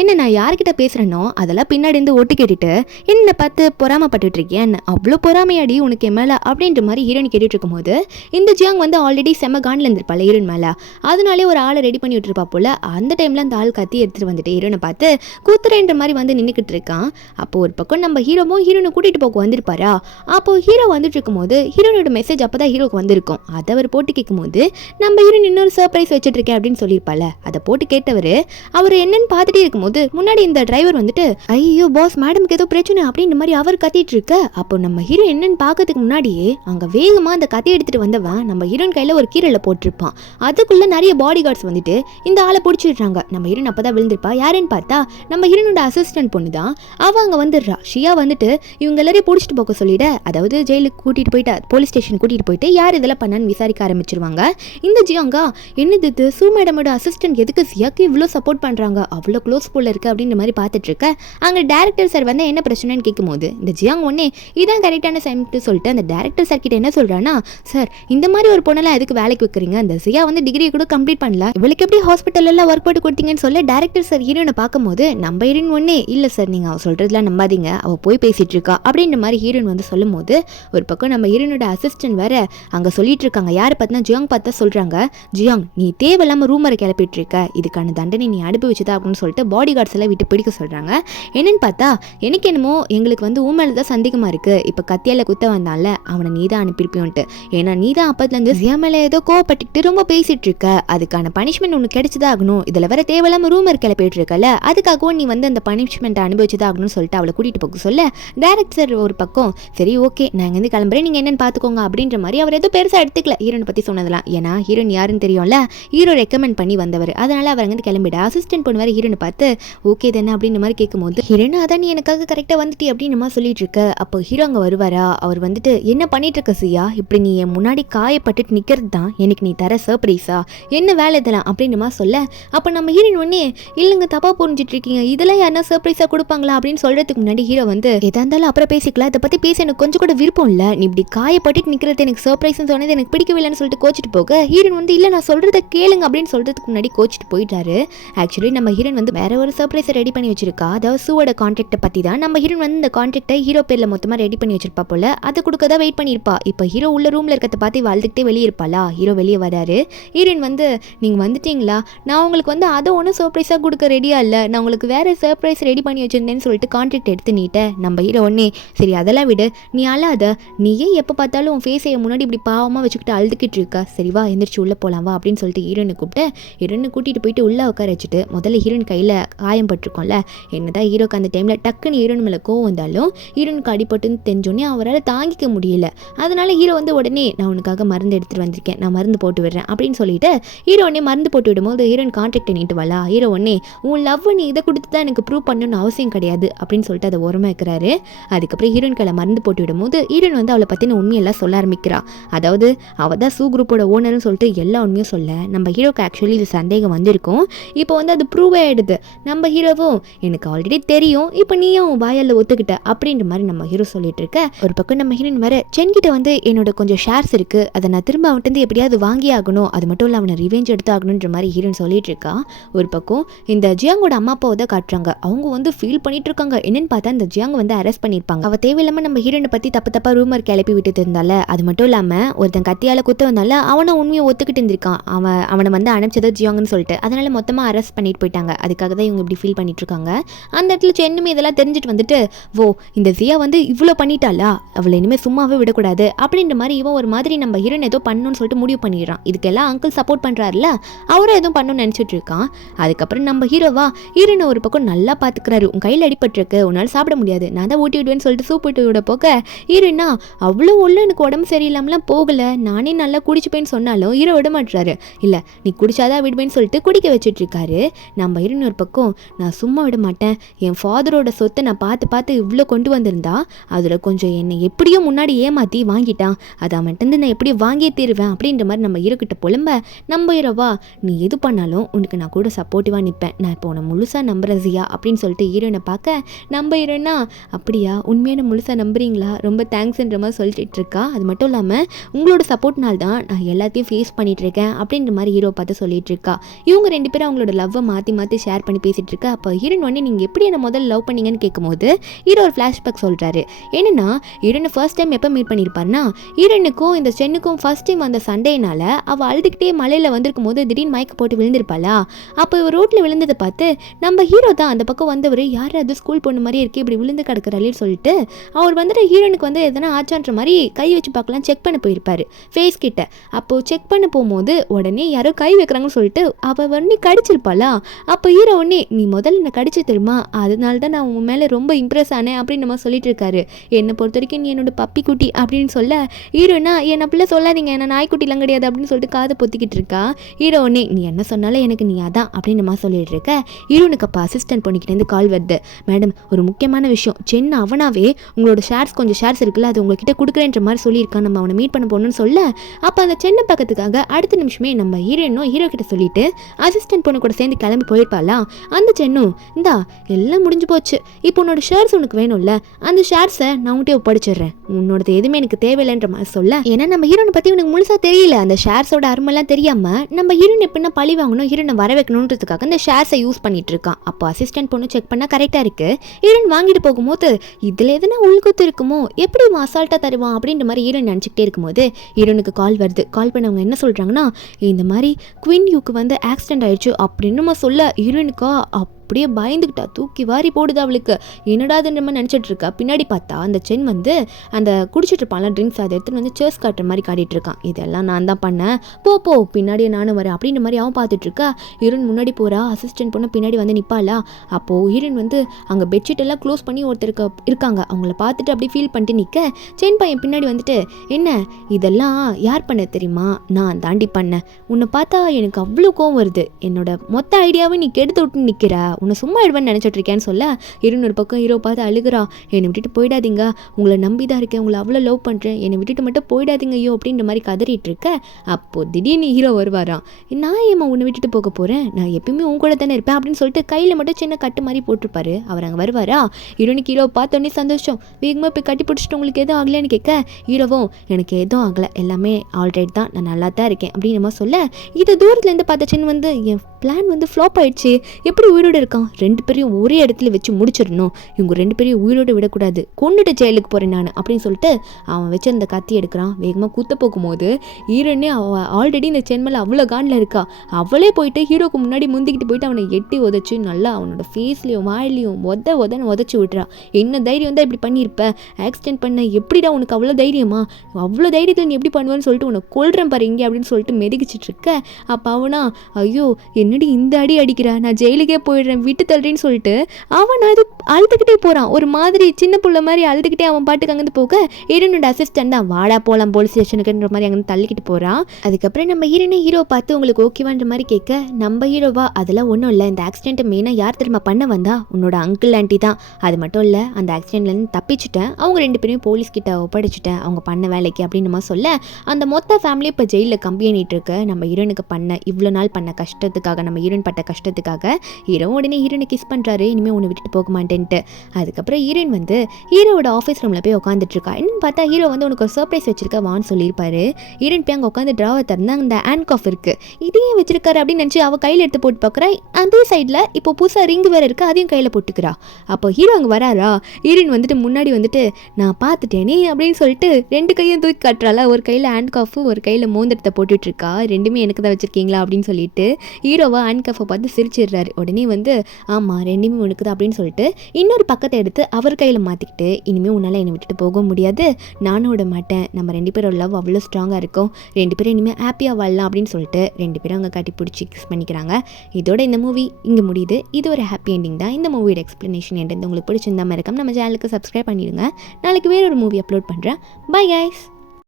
என்ன நான் யார்கிட்ட பேசுகிறேனோ அதெல்லாம் பின்னாடி இருந்து ஒட்டு கேட்டுட்டு என்ன பார்த்து பொறாமப்பட்டுட்டு இருக்கேன், அவ்வளோ பொறாமையாடி உனக்கு என் மேலே அப்படின்ற மாதிரி ஹீரோயின் கேட்டுட்டு இருக்கும்போது, இந்த ஜியாங் வந்து ஆல்ரெடி செம்ம காண்டில் இருந்திருப்பாள் ஹீரோயின் மேலே. அதனாலே ஒரு ஆளை ரெடி பண்ணி விட்டுருப்பா போல. அந்த டைமில் அந்த ஆள் கத்தி எடுத்துகிட்டு வந்துட்டு ஹீரோனை பார்த்து கூத்துறேன்ற மாதிரி வந்து நின்றுக்கிட்டு இருக்கான். அப்போ ஒரு பக்கம் நம்ம ஹீரோவும் ஹீரோனை கூட்டிகிட்டு போக வந்திருப்பாரா. அப்போது ஹீரோ வந்துட்டு இருக்கும்போது ஹீரோனோட மெசேஜ் அப்போ தான் ஹீரோக்கு வந்திருக்கும். அதை அவர் போட்டு கேட்கும்போது, நம்ம ஹீரோயின் இன்னொரு சர்ப்ரைஸ் வச்சுட்டு இருக்கேன் அப்படின்னு சொல்லியிருப்பாள். அதை போட்டு கேட்டவர் அவர் என்னன்னு பார்த்துட்டே இருக்கும்போது முன்னாடி இந்த டிரைவர் வந்துட்டு, ஐயோ பாஸ் மேடம்க்கு ஏதோ பிரச்சனை அப்படின்ற மாதிரி அவர் கத்திட்டு இருக்க. அப்போ நம்ம ஹீரோ என்னன்னு பார்க்கறதுக்கு முன்னாடியே அங்கே வேகமாக அந்த கத்தி எடுத்துகிட்டு வந்தவன் நம்ம ஹீரோயின் கையில் ஒரு கீரையில் போட்டிருப்பான். அதுக்குள்ளே நிறைய பாடி கார்ட்ஸ் வந்துட்டு இந்த ஆளை பிடிச்சிடுறாங்க. நம்ம ஹீரோயின் அப்போ தான் விழுந்திருப்பா. யாருன்னு பார்த்தா நம்ம ஹீரோனோட அசிஸ்டன்ட் பொண்ணு தான். அவள் அங்கே வந்துடுறா. ஷியா வந்துட்டு இவங்க எல்லாரையும் பிடிச்சிட்டு போக சொல்லிட, அதாவது ஜெயிலுக்கு கூட்டிகிட்டு போயிட்டு போலீஸ் ஸ்டேஷன் கூட்டிகிட்டு போயிட்டு யார் இதெல்லாம் பண்ணான்னு விசாரிக்க ஆரம்பிச்சிருவாங்க. இந்த ஜியாங்கா என்னது இது சூ மேடமோட அசிஸ்டன்ட் எதுக்கு சியாக்கு இவ்வளோ சப்போர்ட் பண்ணுறாங்க, அவ்வளோ க்ளோஸ் போல இருக்குது அப்படின்ற மாதிரி பார்த்துட்டு இருக்க. அங்கே டேரக்டர் சார் வந்து என்ன பிரச்சனைன்னு கேட்கும்போது இந்த ஜியாங் ஒன்னே இதான் கரெக்டான சைம்ட்டு சொல்லிட்டு அந்த டேரக்டர் சார் கிட்ட என்ன சொல்கிறான்னா, சார் இந்த மாதிரி ஒரு பொண்ணெல்லாம் எதுக்கு வேலைக்கு வைக்கிறீங்க, அந்த சியா வந்து டிகிரி கூட கம்ப்ளீட் பண்ணல, இவளுக்கு எப்படி ஹாஸ்பிட்டல்லாம் ஒர்க் போட்டு கொடுத்தீங்கன்னு சொல்ல டேரக்டர் சார் ஹீரோனை பார்க்கும்போது நம்ம ஹீரோயின் ஒன்னே இல்லை சார் நீங்கள் அவள் சொல்கிறதுலாம் நம்பாதீங்க, அவள் போய் பேசிகிட்டு இருக்கா அப்படின்ற மாதிரி ஹீரோயின் வந்து சொல்லும் போது ஒரு பக்கம் நம்ம ஹீரோனோட அசிஸ்டன்ட் வேற அங்கே சொல்லிட்டு இருக்காங்க. யாரை பார்த்தா ஜியாங் பார்த்தா சொல்கிறாங்க, ஜியாங் நீ தேவையில்லாமல் ரூமரை கிளப்பிட்டு இருக்க, இதுக்கான தண்டனை நீ அனுபவிச்சுதா அப்படின்னு சொல்லிட்டு பாடி கார்ட்ஸ் எல்லாம் விட்டு பிடிக்க சொல்கிறாங்க. என்னன்னு பார்த்தா எனக்கு என்னமோ எங்களுக்கு வந்து ஊமேல தான் சந்தேகமாக இருக்குது, இப்போ கத்தியால் குத்த வந்தால அவனை நீ தான் அனுப்பியிருப்பியோன்ட்டு, ஏன்னா நீ தான் அப்போதுலேருந்து ஜியா மேலே ஏதோ கோவப்பட்டுக்கிட்டு ரொம்ப பேசிகிட்டு இருக்க, அதுக்கான பனிஷ்மெண்ட் உனக்கு கிடைச்சதா ஆகணும், இதில் வேற தேவையில்லாமல் ரூமர் கிளப்பிட்டு இருக்கல, அதுக்காகவும் நீ வந்து அந்த பனிஷ்மெண்ட்டை அனுபவிச்சுதான் ஆகணும்னு சொல்லிட்டு அவளை கூட்டிகிட்டு போக சொல்ல டேரக்டர் ஒரு பக்கம் சரி ஓகே நான் இங்கேருந்து கிளம்புறேன் நீங்கள் என்னென்னு பார்த்துக்கோங்க அப்படின்ற மாதிரி அவர் எதுவும் பெருசாக எடுத்துக்கல ஹீரோனை பற்றி சொன்னதெல்லாம். ஏன்னா ஹீரோன் யாருன்னு தெரியும்ல, ஹீரோ ரெக்கமெண்ட் பண்ணி வந்தவர், அதனால் அவர் அங்கேருந்து கிளம்பிட அசிஸ்டன்ட் பண்ணுவார். ஹீரோனை பார்த்து ஓகே தானே அப்படின்ற மாதிரி கேட்கும்போது ஹீரோன் அதான் நீ எனக்காக கரெக்டாக வந்துட்டி அப்படின்னு மாதிரி சொல்லிட்டு இருக்க. அப்போ ஹீரோ அங்கே வருவாரா. அவர் வந்துட்டு என்ன பண்ணிட்டு இருக்க சியா, இப்படி நீ என் முன்னாடி காயப்பட்டுட்டு நிற்கிறது தான் எனக்கு நீ தர சர்ப்ரைஸா, என்ன வேலை இதெல்லாம் அப்படின்னு மாதிரி சொல்ல, அப்போ நம்ம ஹீரோயின் ஒன்னே இல்லைங்க தப்பாக புரிஞ்சிட்டு இருக்கீங்க, இதெல்லாம் யாருன்னா சர்ப்ரைஸாக கொடுப்பாங்களா அப்படின்னு சொல்கிறதுக்கு முன்னாடி ஹீரோ வந்து எதா இருந்தாலும் அப்புறம் பேசிக்கலாம், இதை பற்றி பேச எனக்கு கொஞ்சம் கூட விருப்பம் இல்லை, நீ இப்படி காயப்பட்டுட்டு நிற்கிறது எனக்கு சர்ப்ரைஸ்ன்னு சொன்னது எனக்கு பிடிக்கவில்லைன்னு சொல்லிட்டு கோச்சிட்டு போக ஹீரோயின் வந்து இல்லை நான் சொல்கிறத கேளுங்க அப்படின்னு சொல்கிறதுக்கு முன்னாடி கோச்சிட்டு போயிட்டாரு. ஆக்சுவலி நம்ம ஹீரோயின் வந்து வேற ஒரு சர்ப்ரைஸை ரெடி பண்ணி வச்சிருக்கா. அதாவது சூவோட கான்ட்ராக்டை பற்றி தான். நம்ம ஹீரோயின் வந்து இந்த கான்ட்ராக்டை ஹீரோ பேரில் மொத்தமாக ரெடி பண்ணி வச்சிருப்பா போல, அதை கொடுக்க தான் வெயிட் பண்ணியிருப்பா. இப்போ ஹீரோ உள்ள ரூமில் இருக்கிறத பார்த்து வாழ்ந்துக்கிட்டே வெளியே இருப்பாளா. ஹீரோ வெளியே வராரு. ஹீரோயின் வந்து நீங்கள் வந்துட்டீங்களா, நான் உங்களுக்கு வந்து அதை ஒன்றும் சர்ப்ரைஸாக கொடுக்க ரெடியாக இல்லை, நான் உங்களுக்கு வேறு சர்ப்ரைஸ் ரெடி பண்ணி வச்சிருந்தேன்னு சொல்லிட்டு கான்ட்ராக்ட் எடுத்து நீட்டேன். நம்ம ஹீரோ ஒன்னே சரி அதெல்லாம் விடு, நீ அழாத, நீயே எப்போ பார்த்தாலும் உன் ஃபேஸை முன்னாடி இப்படி பாவமாக வச்சுக்கிட்டு அழுதுகிட்டு இருக்கா, சரி வா எந்திரிச்சு உள்ளே போகலாம் வா அப்படின்னு சொல்லிட்டு ஹீரோனை கூப்பிட்டு ஹீரோனை கூட்டிகிட்டு போயிட்டு உள்ளே உட்கார வச்சுட்டு முதல்ல ஹீரோயின் கையில் காயம் பட்டிருக்கோம்ல, என்னதான் ஹீரோக்கு அந்த டைமில் டக்குன்னு ஹீரோயின் மேலே கோவம் வந்தாலும் ஹீரோனுக்கு அடிபட்டுன்னு தெரிஞ்சோன்னே அவரால் தாங்கிக்க முடியல. அதனால ஹீரோ வந்து உடனே நான் உனக்காக மருந்து எடுத்துகிட்டு வந்திருக்கேன், நான் மருந்து போட்டு விடுறேன் அப்படின்னு சொல்லிட்டு ஹீரோ உடனே மருந்து போட்டு விடும்போது ஹீரோயின் கான்ட்ராக்ட் நீட்டு வரலா. ஹீரோ உடனே உன் லவ் நீ இதை கொடுத்து தான் எனக்கு ப்ரூவ் பண்ணணும்னு அவசியம் கிடையாது அப்படின்னு சொல்லிட்டு அதை உரமா வைக்கிறாரு. அதுக்கப்புறம் ஹீரோயின் கையில் மருந்து போட்டு விடும்போது ஹீரோயின் வந்து அவளை பற்றின உண்மையெல்லாம் சொல்ல ஆரம்பிக்கிறா. அதாவது அவள் தான் சூ குரூப்போட ஓனர்னு சொல்லிட்டு எல்லா உண்மையும் சொல்ல நம்ம ஹீரோக்கு ஆக்சுவலி இது சந்தேகம் வந்திருக்கும். இப்போ வந்து அது ப்ரூவ் ஆகிடுது. நம்ம ஹீரோவும் எனக்கு ஆல்ரெடி தெரியும், இப்போ நீயும் வாயால் ஒத்துக்கிட்ட அப்படின்ற மாதிரி நம்ம ஹீரோ சொல்லிட்டு இருக்க. ஒரு பக்கம் நம்ம ஹீரோயின் வர சென்கிட்ட வந்து என்னோட கொஞ்சம் ஷேர்ஸ் இருக்குது, அதை நான் திரும்ப அவன்ட்டு எப்படியாவது வாங்கி ஆகணும், அது மட்டும் இல்லை அவனை ரிவெஞ்ச் எடுத்து ஆகணுன்ற மாதிரி ஹீரோயின் சொல்லிட்டு இருக்கா. ஒரு பக்கம் இந்த ஜியாங்கோட அம்மா அப்பாவை தான் காட்டுறாங்க. அவங்க வந்து ஃபீல் பண்ணிட்டு இருக்காங்க. என்னன்னு பார்த்தா இந்த ஜியாங் வந்து அரெஸ்ட் பண்ணியிருப்பாங்க. அவள் தேவையில்லாமல் நம்ம ஹீரோனை பற்றி தப்பா ரூமர் கிளப்பி விட்டுட்டு இருந்தால, அது மட்டும் இல்லாமல் ஒருத்தன் கத்தியால் குத்த வந்தால அவனை உண்மையை ஒத்துக்கிட்டு இருந்திருக்கான். அவனை வந்து அனுப்பிச்சதை ஜியாங்னு சொல்லிட்டு அதனால மொத்தமாக அரெஸ்ட் பண்ணிட்டு போயிட்டாங்க. அதுக்காக தான் இவங்க இப்படி ஃபீல் பண்ணிட்டு இருக்காங்க. அந்த இடத்துல சென்னுமே இதெல்லாம் தெரிஞ்சுட்டு வந்துட்டு ஓ இந்த ஜியா வந்து இவ்வளோ பண்ணிட்டாளா, அவளை இனிமேல் சும்மாவே விடக்கூடாது அப்படின்ற மாதிரி இவன் ஒரு மாதிரி நம்ம ஹீரோன் ஏதோ பண்ணணும்னு சொல்லிட்டு முடிவு பண்ணிடுறான். இதுக்கெல்லாம் அங்கிள் சப்போர்ட் பண்ணுறாருல, அவரும் எதுவும் பண்ணணும்னு நினச்சிட்டு இருக்கான். அதுக்கப்புறம் நம்ம ஹீரோவா ஹீரோனை ஒரு பக்கம் நல்லா பார்த்துக்கிறாரு. உன் கையில் அடிபட்டிருக்கு, உன்னால் சாப்பிட முடியாது, நான் தான் ஊட்டி விடுவேன்னு சொல்லிட்டு சூப் ஊட்டி விட போக ஹீரோனா அவ்வளோ உள்ள எனக்கு உடம்பு சரியில்லாமலாம் போகலை, நானே நல்லா குடிச்சுப்பேன்னு சொன்னாலும் ஹீரோ விட மாட்டுறாரு. இல்லை நீ குடிச்சாதான் விடுவேன்னு சொல்லிட்டு குடிக்க வச்சுட்டு இருக்காரு. நம்ம ஹீரோன் ஒரு பக்கம் நான் சும்மா விட மாட்டேன், என் ஃபாதரோட சொத்தை நான் பார்த்து இவ்வளோ கொண்டு வந்திருந்தா அதில் கொஞ்சம் என்னை எப்படியோ முன்னாடி ஏமாற்றி வாங்கிட்டான், அதை அவன்கிட்ட நான் எப்படியோ வாங்கியே தீருவேன் அப்படின்ற மாதிரி நம்ம ஹீரோ கிட்ட புலம்ப, நம்ம ஹீரோவா நீ எது பண்ணாலும் உனக்கு நான் கூட சப்போர்ட்டிவாக நிற்பேன், நான் இப்போ உன்னை முழுசாக நம்புறேன் ஜியா அப்படின்னு சொல்லிட்டு ஹீரோனை பார்க்க நம்ம ஹீரோனா அப்படியா உண்மையான முழுசாக நம்புறீங்களா, ரொம்ப தேங்க்ஸ்ன்ற மாதிரி சொல்லிட்டு இருக்கா. அது மட்டும் இல்லாமல் உங்களோட சப்போர்ட்னால தான் நான் எல்லாத்தையும் ஃபேஸ் பண்ணிட்டு இருக்கேன் அப்படின்ற மாதிரி ஹீரோ பார்த்து சொல்லிட்டு இருக்கா. இவங்க ரெண்டு பேரும் அவங்களோட லவ்வை மாற்றி ஷேர் பண்ணி பேசிட்டு இருக்கா. அப்போ ஹீரோன் உடனே நீங்கள் எப்படி என்ன முதல்ல லவ் பண்ணீங்கன்னு கேட்கும்போது ஹீரோ ஒரு ஃப்ளாஷ்பேக் சொல்கிறாரு. என்னன்னா ஹீரோனை ஃபர்ஸ்ட் டைம் எப்போ மீட் பண்ணியிருப்பாருன்னா ஹீரோனுக்கும் இந்த சென்னுக்கும் ஃபர்ஸ்ட் டைம் அந்த சண்டேனால அவள் அழுதுகிட்டே மலையில் வந்திருக்கும் போது திடீர்னு மயக்க போட்டு விழுந்திருப்பாளா. அப்போ இவர் ரோட்டில் விழுந்ததை பார்த்து நம்ம ஹீரோ தான் அந்த பக்கம் வந்தவர், யார் அது ஸ்கூல் பொண்ணு மாதிரி இருக்கே இப்படி விழுந்து கிடக்குறாளேன்னு சொல்லிட்டு அவர் வந்துட்டு ஹீரோனுக்கு வந்து எதனா ஆச்சான்ற மாதிரி கை வச்சு பார்க்கலாம் செக் பண்ண போயிருப்பாரு ஃபேஸ் கிட்ட. அப்போது செக் பண்ண போகும்போது உடனே யாரோ கை வைக்கிறாங்கன்னு சொல்லிட்டு அவள் உடனே கடிச்சிருப்பாளா. அப்போ ஹீரோ உடனே நீ முதல்ல என்னை கடிச்சு தெரியுமா, அதனால தான் நான் உன் மேலே ரொம்ப இம்ப்ரெஸ் ஆனேன் அப்படின்னு நம்ம சொல்லிட்டு இருக்காரு. என்னை பொறுத்த வரைக்கும் நீ என்னோட பப்பி குட்டி அப்படின்னு சொல்ல ஹீரோனா என்ன பிள்ளை சொல்லாதீங்க, என்ன நாய்க்குட்டிலாம் கிடையாது அப்படின்னு சொல்லிட்டு காதை பொத்திக்கிட்டு இருக்கா. ஹீரோ உடனே நீ என்ன சொன்னாலும் எனக்கு நீ அதான் அப்படின்னு நம்ம சொல்லிட்டு இருக்க. ஹீரோனுக்கு அப்போ அசிஸ்டன்ட் பண்ணிக்கிட்டேருந்து கால் வருது. மேடம் ஒரு முக்கியமான விஷயம், சென்னை அவனாவே உங்களோட கொஞ்சம் ஷேர்ஸ் இருக்குல்ல அது உங்ககிட்ட கொடுக்குறேன்ற மாதிரி சொல்லியிருக்கான், நம்ம அவனை மீட் பண்ண போகணும்னு சொல்ல அப்போ அந்த சென்னை பக்கத்துக்காக அடுத்த நிமிஷமே நம்ம ஹீரோனும் ஹீரோ கிட்ட சொல்லிட்டு அசிஸ்டன்ட் பொண்ணு கூட சேர்ந்து கிளம்பி போயிருப்பாளா. அந்த சென்னும் இந்தா எல்லாம் முடிஞ்சு போச்சு, இப்போ உன்னோட ஷேர்ஸ் உனக்கு வேணும்ல, அந்த ஷேர்ஸை நான் உன்கிட்ட ஒப்படைச்சிடுறேன், உன்னோடது எதுவுமே எனக்கு தேவையில்லைன்ற மாதிரி சொல்ல. ஏன்னா நம்ம ஹீரோனை பற்றி உனக்கு முழுசாக தெரியல, அந்த ஷேர்ஸோட அருமெல்லாம் தெரியாமல் நம்ம ஹீரோன் எப்படின்னா பழி வாங்கணும் ஹீரோனை வர வைக்கணுன்றதுக்காக அந்த ஷேர்ஸை யூஸ் பண்ணிட்டு இருக்கான். அப்போ அசிஸ்டன்ட் பொண்ணு செக் பண்ணால் கரெக்டாக இருக்கு. ஹீரோன் வாங்கிட்டு போகும்போது இதில் எதுனா உள்குத்து இருக்குமோ, எப்படி அசால்ட்டாக தருவான் அப்படின்ற மாதிரி ஹீரோன் நினச்சிக்கிட்டே இருக்கும்போது ஹீரோனுக்கு கால் வருது. கால் பண்ணவங்க என்ன சொல்கிறாங்கன்னா இந்த மாதிரி குயின் யூக்கு வந்து ஆக்சிடென்ட் ஆயிடுச்சு அப்படின்னு சொல்ல ஹீரோனுக்கா அப்படியே பயந்துக்கிட்டா, தூக்கி வாரி போடுது அவளுக்கு. என்னடாதுன்ற மாதிரி நினச்சிட்டு இருக்கா. பின்னாடி பார்த்தா அந்த சென் வந்து அந்த குடிச்சிட்டு இருப்பான்ல ட்ரிங்க்ஸ் அதை எடுத்துன்னு வந்து சேர்ஸ் காட்டுற மாதிரி காட்டிட்டு இருக்கான். இதெல்லாம் நான் தான் பண்ணேன், போ பின்னாடியே நானும் வரேன் அப்படின்ற மாதிரி அவன் பார்த்துட்டு இருக்கா. ஹீரோன் முன்னாடி போகிறா, அசிஸ்டன்ட் பொண்ணு பின்னாடி வந்து நிற்பாளா. அப்போது ஹீரோன் வந்து அங்கே பெட்ஷீட் எல்லாம் க்ளோஸ் பண்ணி ஒருத்தருக்கு இருக்காங்க, அவங்கள பார்த்துட்டு அப்படியே ஃபீல் பண்ணிட்டு நிற்க சென் பையன் பின்னாடி வந்துட்டு என்ன இதெல்லாம் யார் பண்ண தெரியுமா, நான் தாண்டி பண்ணேன், உன்னை பார்த்தா எனக்கு அவ்வளோ கோவம் வருது, என்னோட மொத்த ஐடியாவை நீ கெடுத்து விட்டு நிற்கிற, உன்னை சும்மா எடுவேன்னு நினச்சிட்டு இருக்கேன்னு சொல்ல ஹீரோன் ஒரு பக்கம் ஹீரோ பார்த்து அழுகிறா. என்னை விட்டுட்டு போயிடாதீங்க, உங்களை நம்பி தான் இருக்கேன், உங்களை அவ்வளோ லவ் பண்ணுறேன், என்னை விட்டுட்டு மட்டும் போயிடாதீங்க ஐயோ அப்படின்ற மாதிரி கதறிட்டு இருக்க. அப்போது திடீர்னு ஹீரோ வருவாராம். நான் ஏமா உன்னை விட்டுட்டு போக போகிறேன், நான் எப்பயுமே உன் கூட தானே இருப்பேன் அப்படின்னு சொல்லிட்டு கையில் மட்டும் சின்ன கட்டு மாதிரி போட்டிருப்பாரு. அவர் அங்கே வருவாரா. ஹீரோனுக்கு ஹீரோ பார்த்தோன்னே சந்தோஷம், வேகமாக போய் கட்டி பிடிச்சிட்டு உங்களுக்கு எதுவும் ஆகலைன்னு கேட்க ஹீரோவும் எனக்கு எதுவும் ஆகலை, எல்லாமே ஆல்ரைட் தான், நான் நல்லா தான் இருக்கேன் அப்படின்னு நம்ம சொல்ல இதை தூரத்துலேருந்து பார்த்த சின்ன வந்து என் பிளான் வந்து ஃப்ளாப் ஆயிடுச்சு, எப்படி உயிரோடு இருக்கான், ரெண்டு பேரையும் ஒரே இடத்துல வச்சு முடிச்சிடணும், இவங்க ரெண்டு பேரையும் உயிரோடு விடக்கூடாது, கொண்டுட்டு ஜெயிலுக்கு போகிறேன் நான் அப்படின்னு சொல்லிட்டு அவன் வச்சிருந்த கத்தி எடுக்கிறான். வேகமாக குத்த போகும்போது ஹீரோனே அவள் ஆல்ரெடி இந்த சென்மலை அவ்வளோ காண்டில் இருக்கா, அவளே போயிட்டு ஹீரோக்கு முன்னாடி முந்திக்கிட்டு போயிட்டு அவனை எட்டி உதச்சி நல்லா அவனோட ஃபேஸ்லேயும் வாயிலையும் உதச்சி விட்றா. என்ன தைரியம் தான் இப்படி பண்ணியிருப்ப, ஆக்சிடென்ட் பண்ண எப்படிடா உனக்கு அவ்வளோ தைரியமா, அவ்வளோ தைரியத்தில் நீ எப்படி பண்ணுவேன்னு சொல்லிட்டு உனக்கு கொள்றேன் பாரு இங்கே அப்படின்னு சொல்லிட்டு மெதிக்கிச்சிட்டு இருக்க. அப்போ அவனா ஐயோ என்னடி இந்த அடி அடிக்கிறா, நான் ஜெயிலுக்கே போயிடுறேன் விட்டு தள்ளுறேன்னு சொல்லிட்டு அவன் அது அழுதுகிட்டே போகிறான். ஒரு மாதிரி சின்ன புள்ள மாதிரி அழுதுகிட்டே அவன் பாட்டுக்கு அங்கேருந்து போக ஹீரோனோட அசிஸ்டன்ட் தான் வாடா போகலாம் போலீஸ் ஸ்டேஷனுக்குன்ற மாதிரி அங்கே தள்ளிக்கிட்டு போகிறான். அதுக்கப்புறம் நம்ம ஹீரோ பார்த்து உங்களுக்கு ஓகேவான்ற மாதிரி கேட்க நம்ம ஹீரோவா அதெல்லாம் ஒன்றும் இல்லை, இந்த ஆக்சிடென்ட்டை மெயினாக யார் திரும்ப பண்ண வந்தா உன்னோட அங்கிள் ஆண்டி தான், அது மட்டும் இல்லை அந்த ஆக்சிடென்ட்லேருந்து தப்பிச்சுட்டேன், அவங்க ரெண்டு பேரையும் போலீஸ்கிட்ட ஒப்படைச்சிட்டேன் அவங்க பண்ண வேலைக்கு அப்படின்னு நம்ம சொல்ல அந்த மொத்த ஃபேமிலி இப்போ ஜெயிலில் கம்பி பண்ணிட்டு இருக்கு. நம்ம ஹீரோனுக்கு பண்ண இவ்வளோ நாள் பண்ண கஷ்டத்துக்காக, நம்ம ஹீரோன் பட்ட கஷ்டத்துக்காக ஹீரோ உடனே ஹீரோனை கிஸ் பண்ணுறாரு, இனிமேல் உன்னை விட்டுட்டு போக மாட்டேன்ட்டு. அதுக்கப்புறம் ஹீரோயின் வந்து ஹீரோவோட ஆஃபீஸ் ரூமில் போய் உட்காந்துட்டு இருக்கா. என்னன்னு பார்த்தா ஹீரோ வந்து உனக்கு ஒரு சர்ப்ரைஸ் வச்சிருக்க வான்னு சொல்லியிருப்பாரு. ஹீரோயின் போய் அங்கே உட்காந்து ட்ராவை திறந்தா அந்த ஹேண்ட் காஃப் இருக்கு, இதையும் வச்சிருக்காரு அப்படின்னு நினச்சி அவள் கையில் எடுத்து போட்டு பார்க்குறா. அதே சைடில் இப்போ புதுசாக ரிங் வேறு இருக்குது, அதையும் கையில் போட்டுக்கிறா. அப்போ ஹீரோ அங்கே வராரா. ஹீரோயின் வந்துட்டு முன்னாடி வந்துட்டு நான் பார்த்துட்டேனே அப்படின்னு சொல்லிட்டு ரெண்டு கையும் தூக்கி காட்டுறாளா. ஒரு கையில் ஹேண்ட் காஃபு ஒரு கையில் மோந்திரத்தை போட்டுட்ருக்கா. ரெண்டுமே எனக்கு தான் வச்சுருக்கீங்களா அப்படின்னு சொல்லிட்டு ஹீரோவா ஹேண்ட் காஃபை பார்த்து சிரிச்சிடுறாரு. உடனே வந்து சொல்லும்போது ஆமாம் ரெண்டுமே உனக்கு தான் அப்படின்னு சொல்லிட்டு இன்னொரு பக்கத்தை எடுத்து அவர் கையில் மாற்றிக்கிட்டு இனிமேல் உன்னால் என்னை விட்டுட்டு போக முடியாது, நானும் விட மாட்டேன், நம்ம 2 பேரோட லவ் அவ்வளோ ஸ்ட்ராங்காக இருக்கும், 2 பேரும் இனிமேல் ஹாப்பியாக வாழலாம் அப்படின்னு சொல்லிட்டு 2 பேரும் அங்கே கட்டி பிடிச்சி கிஸ் பண்ணிக்கிறாங்க. இதோட இந்த மூவி இங்கே முடியுது. இது ஒரு ஹாப்பி எண்டிங் தான். இந்த மூவியோட எக்ஸ்ப்ளனேஷன் என்னது உங்களுக்கு பிடிச்சிருந்தா மறக்காம நம்ம சேனலுக்கு சப்ஸ்கிரைப் பண்ணிடுங்க. நாளைக்கு வேற ஒரு மூவி அப்லோட் பண்ணுறேன். Bye guys.